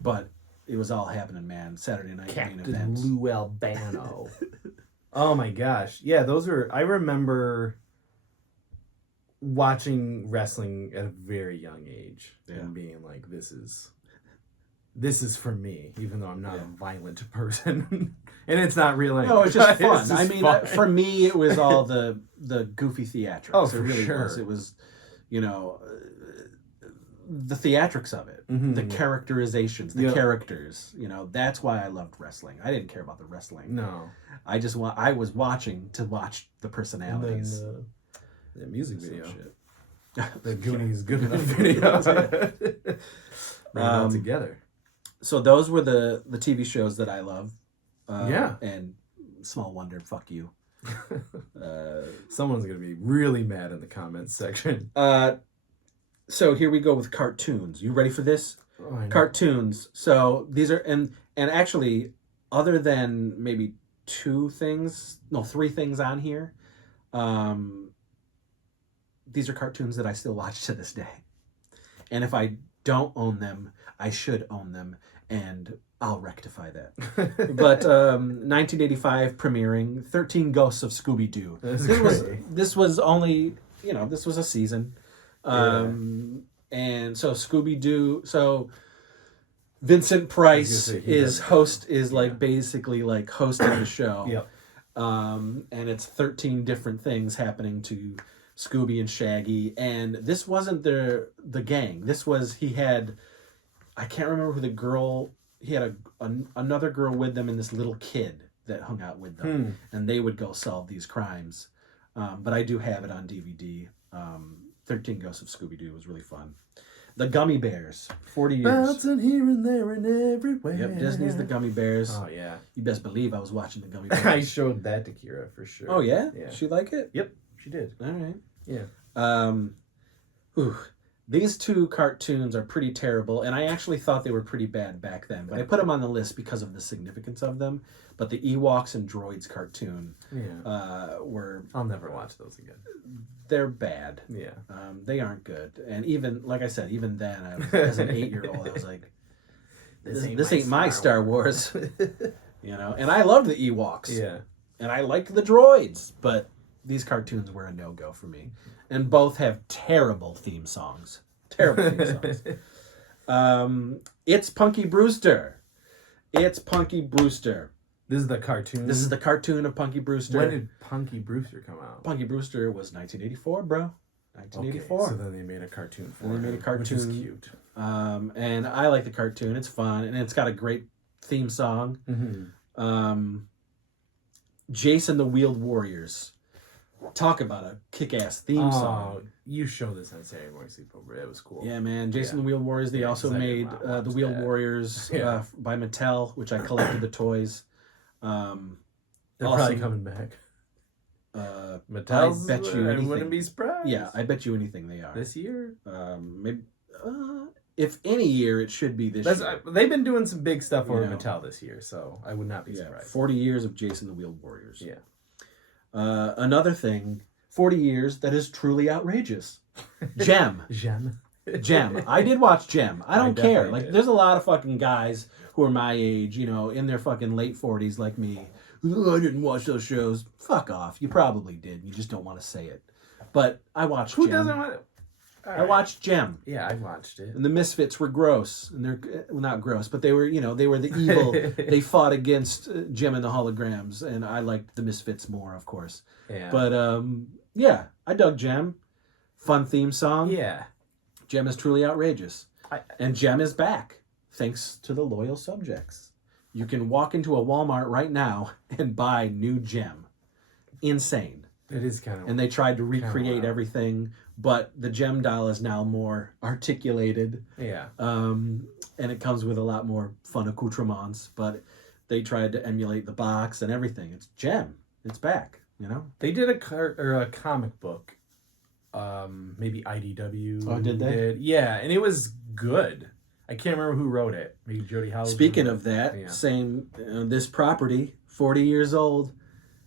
But it was all happening, man. Saturday night main event. Lou Albano. Oh my gosh. Yeah, I remember watching wrestling at a very young age and being like, this is for me, even though I'm not a violent person. And it's not real anyway. No, it's just fun. It's I just mean, fun. for me, it was all the goofy theatrics. Oh, it for really sure. was. It was, you know, the theatrics of it, Mhm. the characterizations, the characters. You know, that's why I loved wrestling. I didn't care about the wrestling. No. I was watching to watch the personalities. And then, the music Some video. shit. The Goonies good enough video. Bring it all together. So those were the TV shows that I love. Yeah. And Small Wonder, fuck you. Someone's gonna be really mad in the comments section. So here we go with cartoons. You ready for this? Oh, I know. Cartoons. So these are and actually, other than maybe three things on here, these are cartoons that I still watch to this day. And if I don't own them, I should own them, and I'll rectify that. But 1985 premiering, 13 Ghosts of Scooby-Doo. This was only, you know, this was a season. And so Scooby-Doo, so Vincent Price is like basically like hosting the show. Yep. And it's 13 different things happening to Scooby and Shaggy, and this wasn't the gang. This was I can't remember who the girl. He had another girl with them and this little kid that hung out with them, and they would go solve these crimes. But I do have it on DVD. 13 Ghosts of Scooby-Doo was really fun. The Gummy Bears, 40 years. Bouncing here and there and everywhere. Yep, Disney's The Gummy Bears. Oh yeah. You best believe I was watching the Gummy Bears. I showed that to Kira for sure. Oh yeah? Yeah. She like it? Yep, she did. All right. Yeah. These two cartoons are pretty terrible, and I actually thought they were pretty bad back then, but I put them on the list because of the significance of them. But the Ewoks and Droids cartoon were... I'll never watch those again. They're bad. Yeah. They aren't good. And even, like I said, even then, as an 8-year-old, I was like, this ain't my Star Wars. You know? And I loved the Ewoks. Yeah. And I liked the droids, but these cartoons were a no-go for me. And both have terrible theme songs. Terrible theme songs. It's Punky Brewster. It's Punky Brewster. This is the cartoon? This is the cartoon of Punky Brewster. When did Punky Brewster come out? Punky Brewster was 1984, bro. 1984. Okay, so then they made a cartoon for They made a cartoon. which is cute. And I like the cartoon. It's fun, and it's got a great theme song. Mm-hmm. Jason the Wheeled Warriors. Talk about a kick-ass theme song. You show this on Saturday Morning Sleepover. It was cool. Yeah, man. Jason the Wheeled Warriors. They also 'cause I did made not the watch Wheeled that. Warriors Yeah. by Mattel, which I collected the toys. They're awesome. probably coming back. Mattel's, I bet you I anything. wouldn't be surprised. Yeah, I bet you anything they are. This year? Maybe, if any year, it should be this year. They've been doing some big stuff over You know. Mattel this year, so I would not be surprised. 40 years of Jason the Wheeled Warriors. Yeah. Another thing, 40 years that is truly outrageous. Gem. Gem. I did watch Gem. I don't care. definitely Like, did. there's a lot of fucking guys who are my age, you know, in their fucking late 40s like me. "Oh, I didn't watch those shows." Fuck off. You probably did. You just don't want to say it. But I watched Who Gem. doesn't want it? I watched Gem. Yeah, I watched it. And the Misfits were gross. And they're, well, not gross, but they were, you know, they were the evil. They fought against Gem and the Holograms. And I liked the Misfits more, of course. Yeah. But, yeah, I dug Gem. Fun theme song. yeah. Gem is truly outrageous. I- And Gem is back, thanks to the loyal subjects. You can walk into a Walmart right now and buy new Gem. Insane. It is kind of. And they tried to recreate wild. everything, but the Gem doll is now more articulated. Yeah. And it comes with a lot more fun accoutrements, but they tried to emulate the box and everything. It's Gem. It's back, you know? They did a comic book. Maybe IDW. Oh, did they? Yeah, and it was good. I can't remember who wrote it. Maybe Jody Howell. Speaking of that, Yeah. same this property, 40 years old,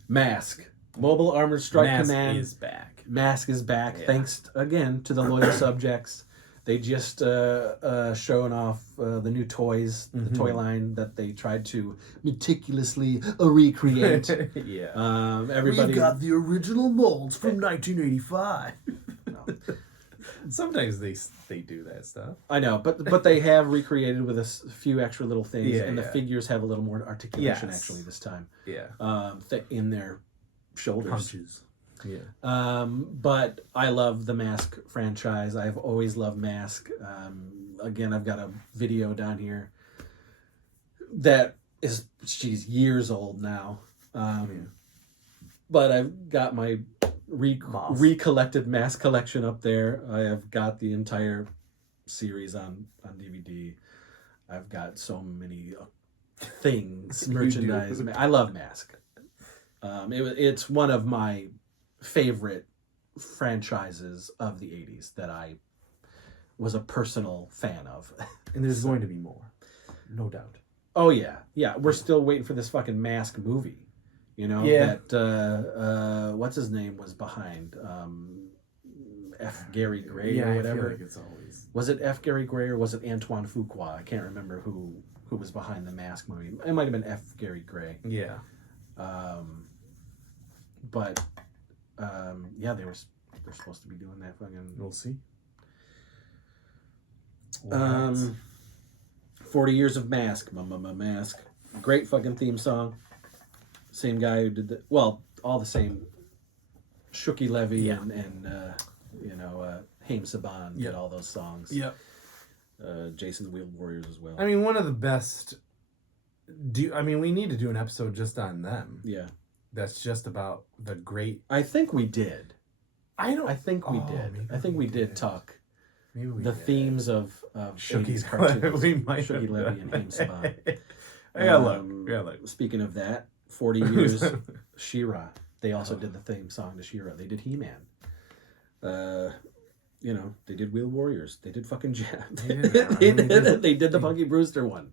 Mask, Mobile Armored Strike Mask Command. is back. Mask is back, Yeah. thanks again to the loyal subjects. They just showing off the new toys, the Mhm. toy line that they tried to meticulously recreate. Yeah. Everybody, the original molds from 1985. Sometimes they do that stuff. I know, but they have recreated with a few extra little things, Yeah, and the yeah. figures have a little more articulation Yes. actually this time. Yeah. In their shoulders. Punches. Yeah. But I love the Mask franchise. I've always loved Mask. Again, I've got a video down here that is, she's years old now. But I've got my Moss. recollected Mask collection up there. I have got the entire series on DVD. I've got so many things, You merchandise. do. I love Mask. It's one of my favorite franchises of the 80s that I was a personal fan of. And there's going to be more. No doubt. Oh yeah. We're still waiting for this fucking Mask movie. You know, Yeah. that what's his name was behind F. Gary Gray Yeah, or I whatever. feel like it's always. Was it F. Gary Gray or was it Antoine Fuqua? I can't remember who was behind the Mask movie. It might have been F. Gary Gray. Yeah. But yeah, they're supposed to be doing that fucking. We'll see. 40 Years of Mask, Mask. Great fucking theme song. Same guy who did all the same. Shuki Levy Yeah. and Haim Saban did Yep. all those songs. Yep. Jason the Wheeled Warriors as well. I mean, one of the best. We need to do an episode just on them. Yeah, That's just about the great. I think we did. I don't. I think we Oh, did. maybe I think we did did. talk Maybe we the did. themes of Shuki's 80s cartoons. we might Shuki have Levy done and Haim that. Saban. I gotta look. I gotta look. Speaking of that, 40 years, She-Ra. They also did the theme song to She-Ra. They did He-Man. They did Wheel Warriors. They did fucking Jam. They did the Punky Brewster one.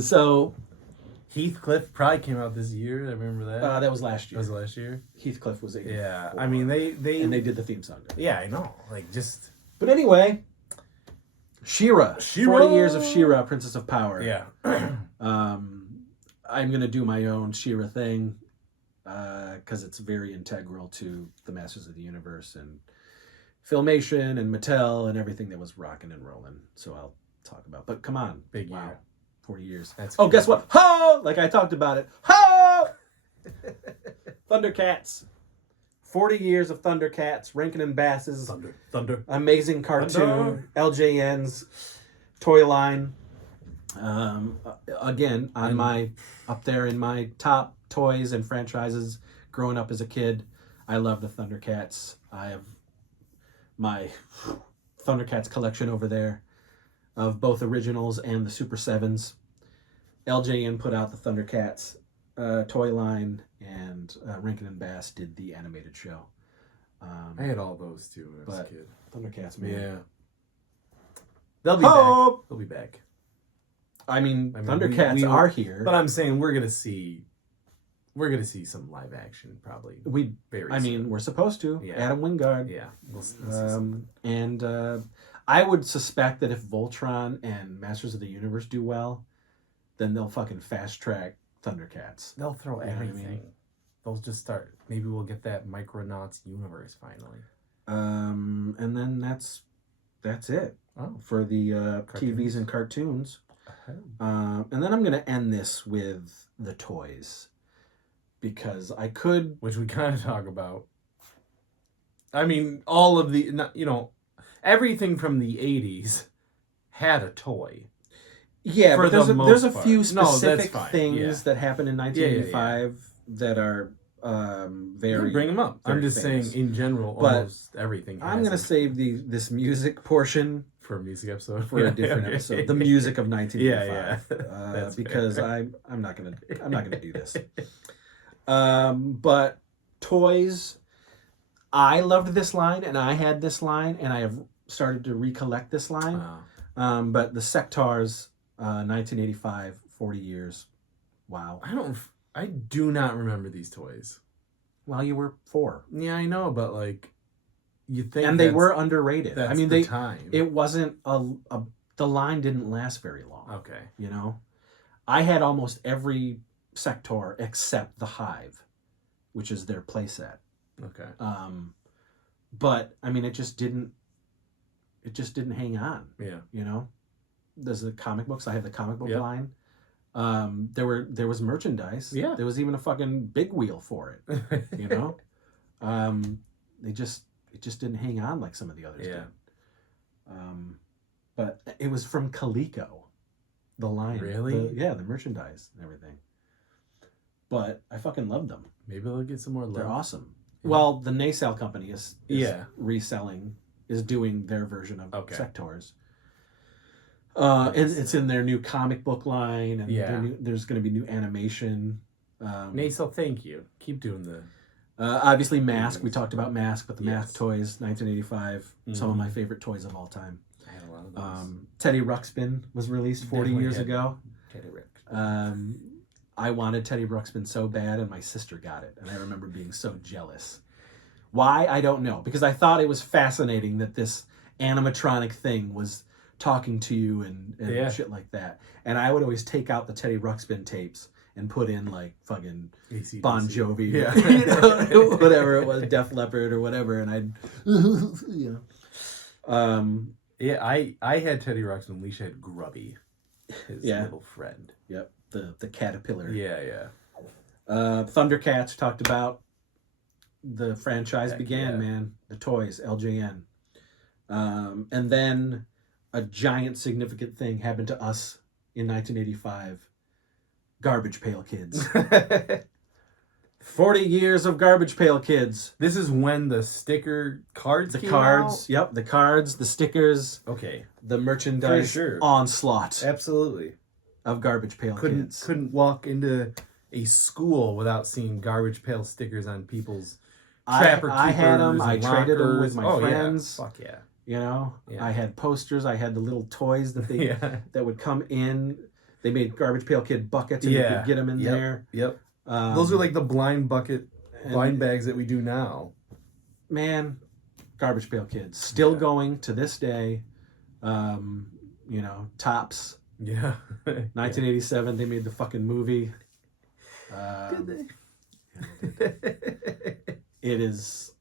So Heathcliff probably came out this year. I remember that. that was last year. Was it last year? Heathcliff was 84. Yeah. I mean, they and they did the theme song. Yeah, I know. Like just. But anyway, She-Ra. She-Ra. 40 years of She-Ra, Princess of Power. Yeah. I'm going to do my own She-Ra thing because it's very integral to the Masters of the Universe and Filmation and Mattel and everything that was rocking and rolling. So I'll talk about. But come on. Big wow. year. 40 years. That's Oh, guess what? Ho! Like I talked about it. Ho! Thundercats. 40 years of Thundercats. Rankin and Bass's Thunder. amazing cartoon. LJN's toy line. Again, on And- my up there in my top toys and franchises growing up as a kid, I love the Thundercats. I have my Thundercats collection over there of both originals and the Super Sevens. LJN put out the Thundercats toy line, and Rankin and Bass did the animated show. I had all those too when I was a But- kid. Thundercats, man. Yeah. They'll be Hope! back. They'll be back. I mean, I mean, Thundercats we- are here. But I'm saying we're gonna see some live action probably we, very I mean, soon. we're supposed to. Yeah. Adam Wingard. Yeah. We'll see some. And I would suspect that if Voltron and Masters of the Universe do well, then they'll fucking fast track Thundercats. They'll throw You know what I everything. mean? They'll just start. Maybe we'll get that Micronauts universe finally. And then that's it Oh. for the Cartoons. TVs and cartoons. And then I'm gonna end this with the toys, because I could. Which we kind of talk about. I mean, all of the, everything from the 80s had a toy. Yeah, For but there's the a most few part. No, that's specific fine, things yeah. that happened in 1985 that are very. Bring them up. I'm very just famous. saying, in general, But almost everything. I'm has gonna a- save this music portion for a music episode for a different episode. The music of 1985. Yeah. That's because fair. I'm not gonna do this. But toys, I loved this line, and I had this line, and I have started to recollect this line. Wow. But the Sectars, 1985, 40 years. Wow. I do not remember these toys. Well, you were 4. Yeah, I know, but like, you think, And they were underrated. That's I mean, the time. it wasn't the line didn't last very long. Okay. You know, I had almost every Sector except the Hive, which is their playset. Okay. But I mean, it just didn't hang on. Yeah. You know, there's the comic books. I have the comic book Yep. line. There was merchandise. Yeah. There was even a fucking big wheel for it. You know, it just didn't hang on like some of the others Yeah. did. But it was from Coleco, the line. Really? The merchandise and everything. But I fucking loved them. Maybe they'll get some more love. They're awesome. Yeah. Well, the Nasal company is Yeah. reselling, is doing their version of Okay. Sectors. And it's in their new comic book line, and Yeah. there's going to be new animation. Nasal, thank you. Keep doing the. Obviously, Mask. We talked about Mask, but the Yes. Mask toys, 1985. Some of Mhm. my favorite toys of all time. I had a lot of those. Teddy Ruxpin was released 40 Definitely years had ago. Teddy Rick. I wanted Teddy Ruxpin so bad, and my sister got it, and I remember being so jealous. Why? I don't know, because I thought it was fascinating that this animatronic thing was talking to you and Yeah. shit like that. And I would always take out the Teddy Ruxpin tapes and put in like fucking AC/DC. Bon Jovi, Yeah. you know, whatever it was, Def Leppard or whatever, and I'd, you know. Yeah, I had Teddy Ruxpin. Leisha had Grubby, his Yeah. little friend. Yep, the caterpillar. Yeah, yeah. Thundercats talked about. The franchise Heck began, yeah. man. The toys, LJN. And then a giant significant thing happened to us in 1985. Garbage Pail Kids. 40 years of Garbage Pail Kids. This is when the sticker cards The came cards, yep, the cards, the stickers, out? Okay. the merchandise For sure. onslaught Absolutely. of Garbage Pail Kids. Couldn't walk into a school without seeing Garbage Pail stickers on people's trapper I had them. keepers I and traded them with lockers. my Oh, yeah. friends. Fuck yeah. You know, Yeah. I had posters. I had the little toys that they Yeah. that would come in. They made Garbage Pail Kid buckets, and you Yeah. could get them in Yep. there. Yep. Those are like the blind and- bags that we do now. Man, Garbage Pail Kids still Yeah. going to this day. You know, Tops, Yeah. 1987. They made the fucking movie. Did It is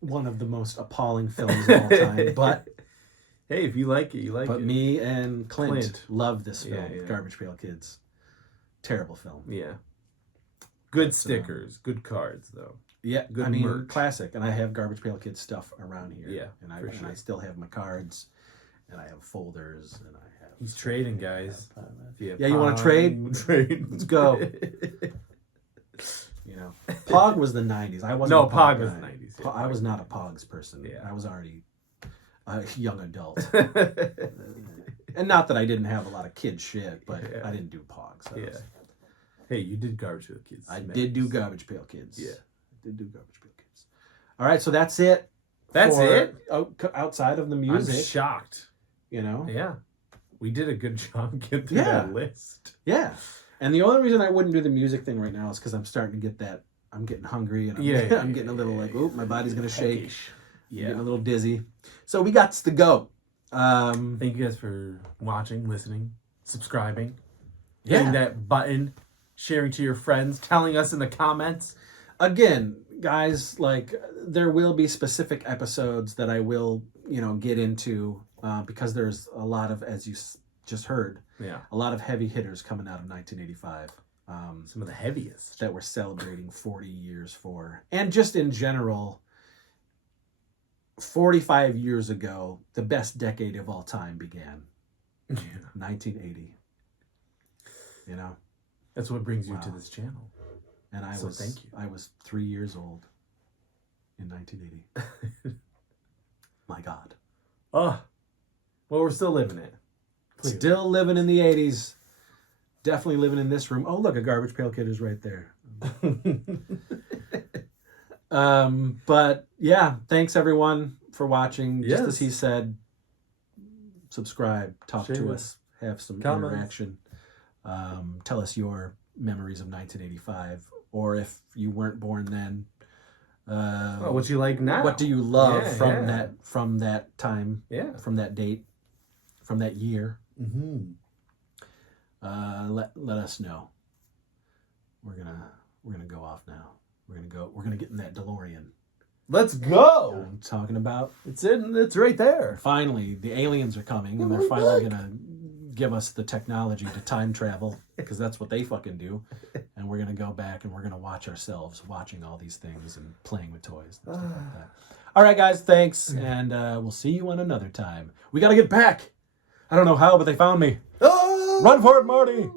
one of the most appalling films of all time. But hey, if you like it, you like it. me and Clint love this film, Yeah, yeah. Garbage Pail Kids. Terrible film. Yeah. Good But, stickers, good cards though. Yeah, Good I mean, merch. classic. And I have Garbage Pail Kids stuff around here. Yeah, and for I sure. still have my cards and I have folders, and I have. He's trading, guys. If Yeah, you wanna Pog, trade? you trade. Let's go. You know, Pog was the '90s. I wasn't. No, a Pog was guy. the 90s. Po- I was not a Pogs person. Yeah. I was already a young adult, and not that I didn't have a lot of kid shit, but Yeah. I didn't do Pogs. So Yeah. Hey, you did Garbage Pail Kids. I did do Garbage Pail Kids. Yeah. I did do Garbage Pail Kids. All right, so that's it. That's it? Outside of the I'm music, shocked. you know. Yeah. We did a good job getting through Yeah. that list. Yeah. And the only reason I wouldn't do the music thing right now is because I'm starting to get that. I'm getting hungry and I'm, Yeah, I'm getting a little like, oh, my body's gonna shake. I'm Yeah. getting a little dizzy. So we got to go. Thank you guys for watching, listening, subscribing, hitting Yeah. that button, sharing to your friends, telling us in the comments. Again, guys, like there will be specific episodes that I will, get into because there's a lot of, as you just heard, Yeah. a lot of heavy hitters coming out of 1985 Some of the heaviest. that we're celebrating 40 years for. And just in general, 45 years ago, the best decade of all time began. Yeah. 1980. You know? That's what brings you Wow. to this channel. And So thank you. I was 3 years old in 1980. My God. Oh, well, we're still living it. Clearly. Still living in the 80s. Definitely living in this room. Oh, look, a Garbage Pail Kid is right there. But yeah, thanks everyone for watching. Just as Yes. he said, subscribe, talk Share to with- us, have some comments. interaction. Tell us your memories of 1985, or if you weren't born then. Oh, what you like now? What do you love Yeah, from yeah. that time, Yeah. from that date, from that year? Mm-hmm. Let us know. We're gonna go off now. We're gonna get in that DeLorean. Let's go. I'm talking about. It's right there. Finally, the aliens are coming, and they're We're finally back. gonna give us the technology to time travel, because that's what they fucking do. And we're gonna go back and we're gonna watch ourselves watching all these things and playing with toys and stuff like that. All right, guys, thanks, and we'll see you on another time. We gotta get back. I don't know how, but they found me. Oh! Run for it, Marty.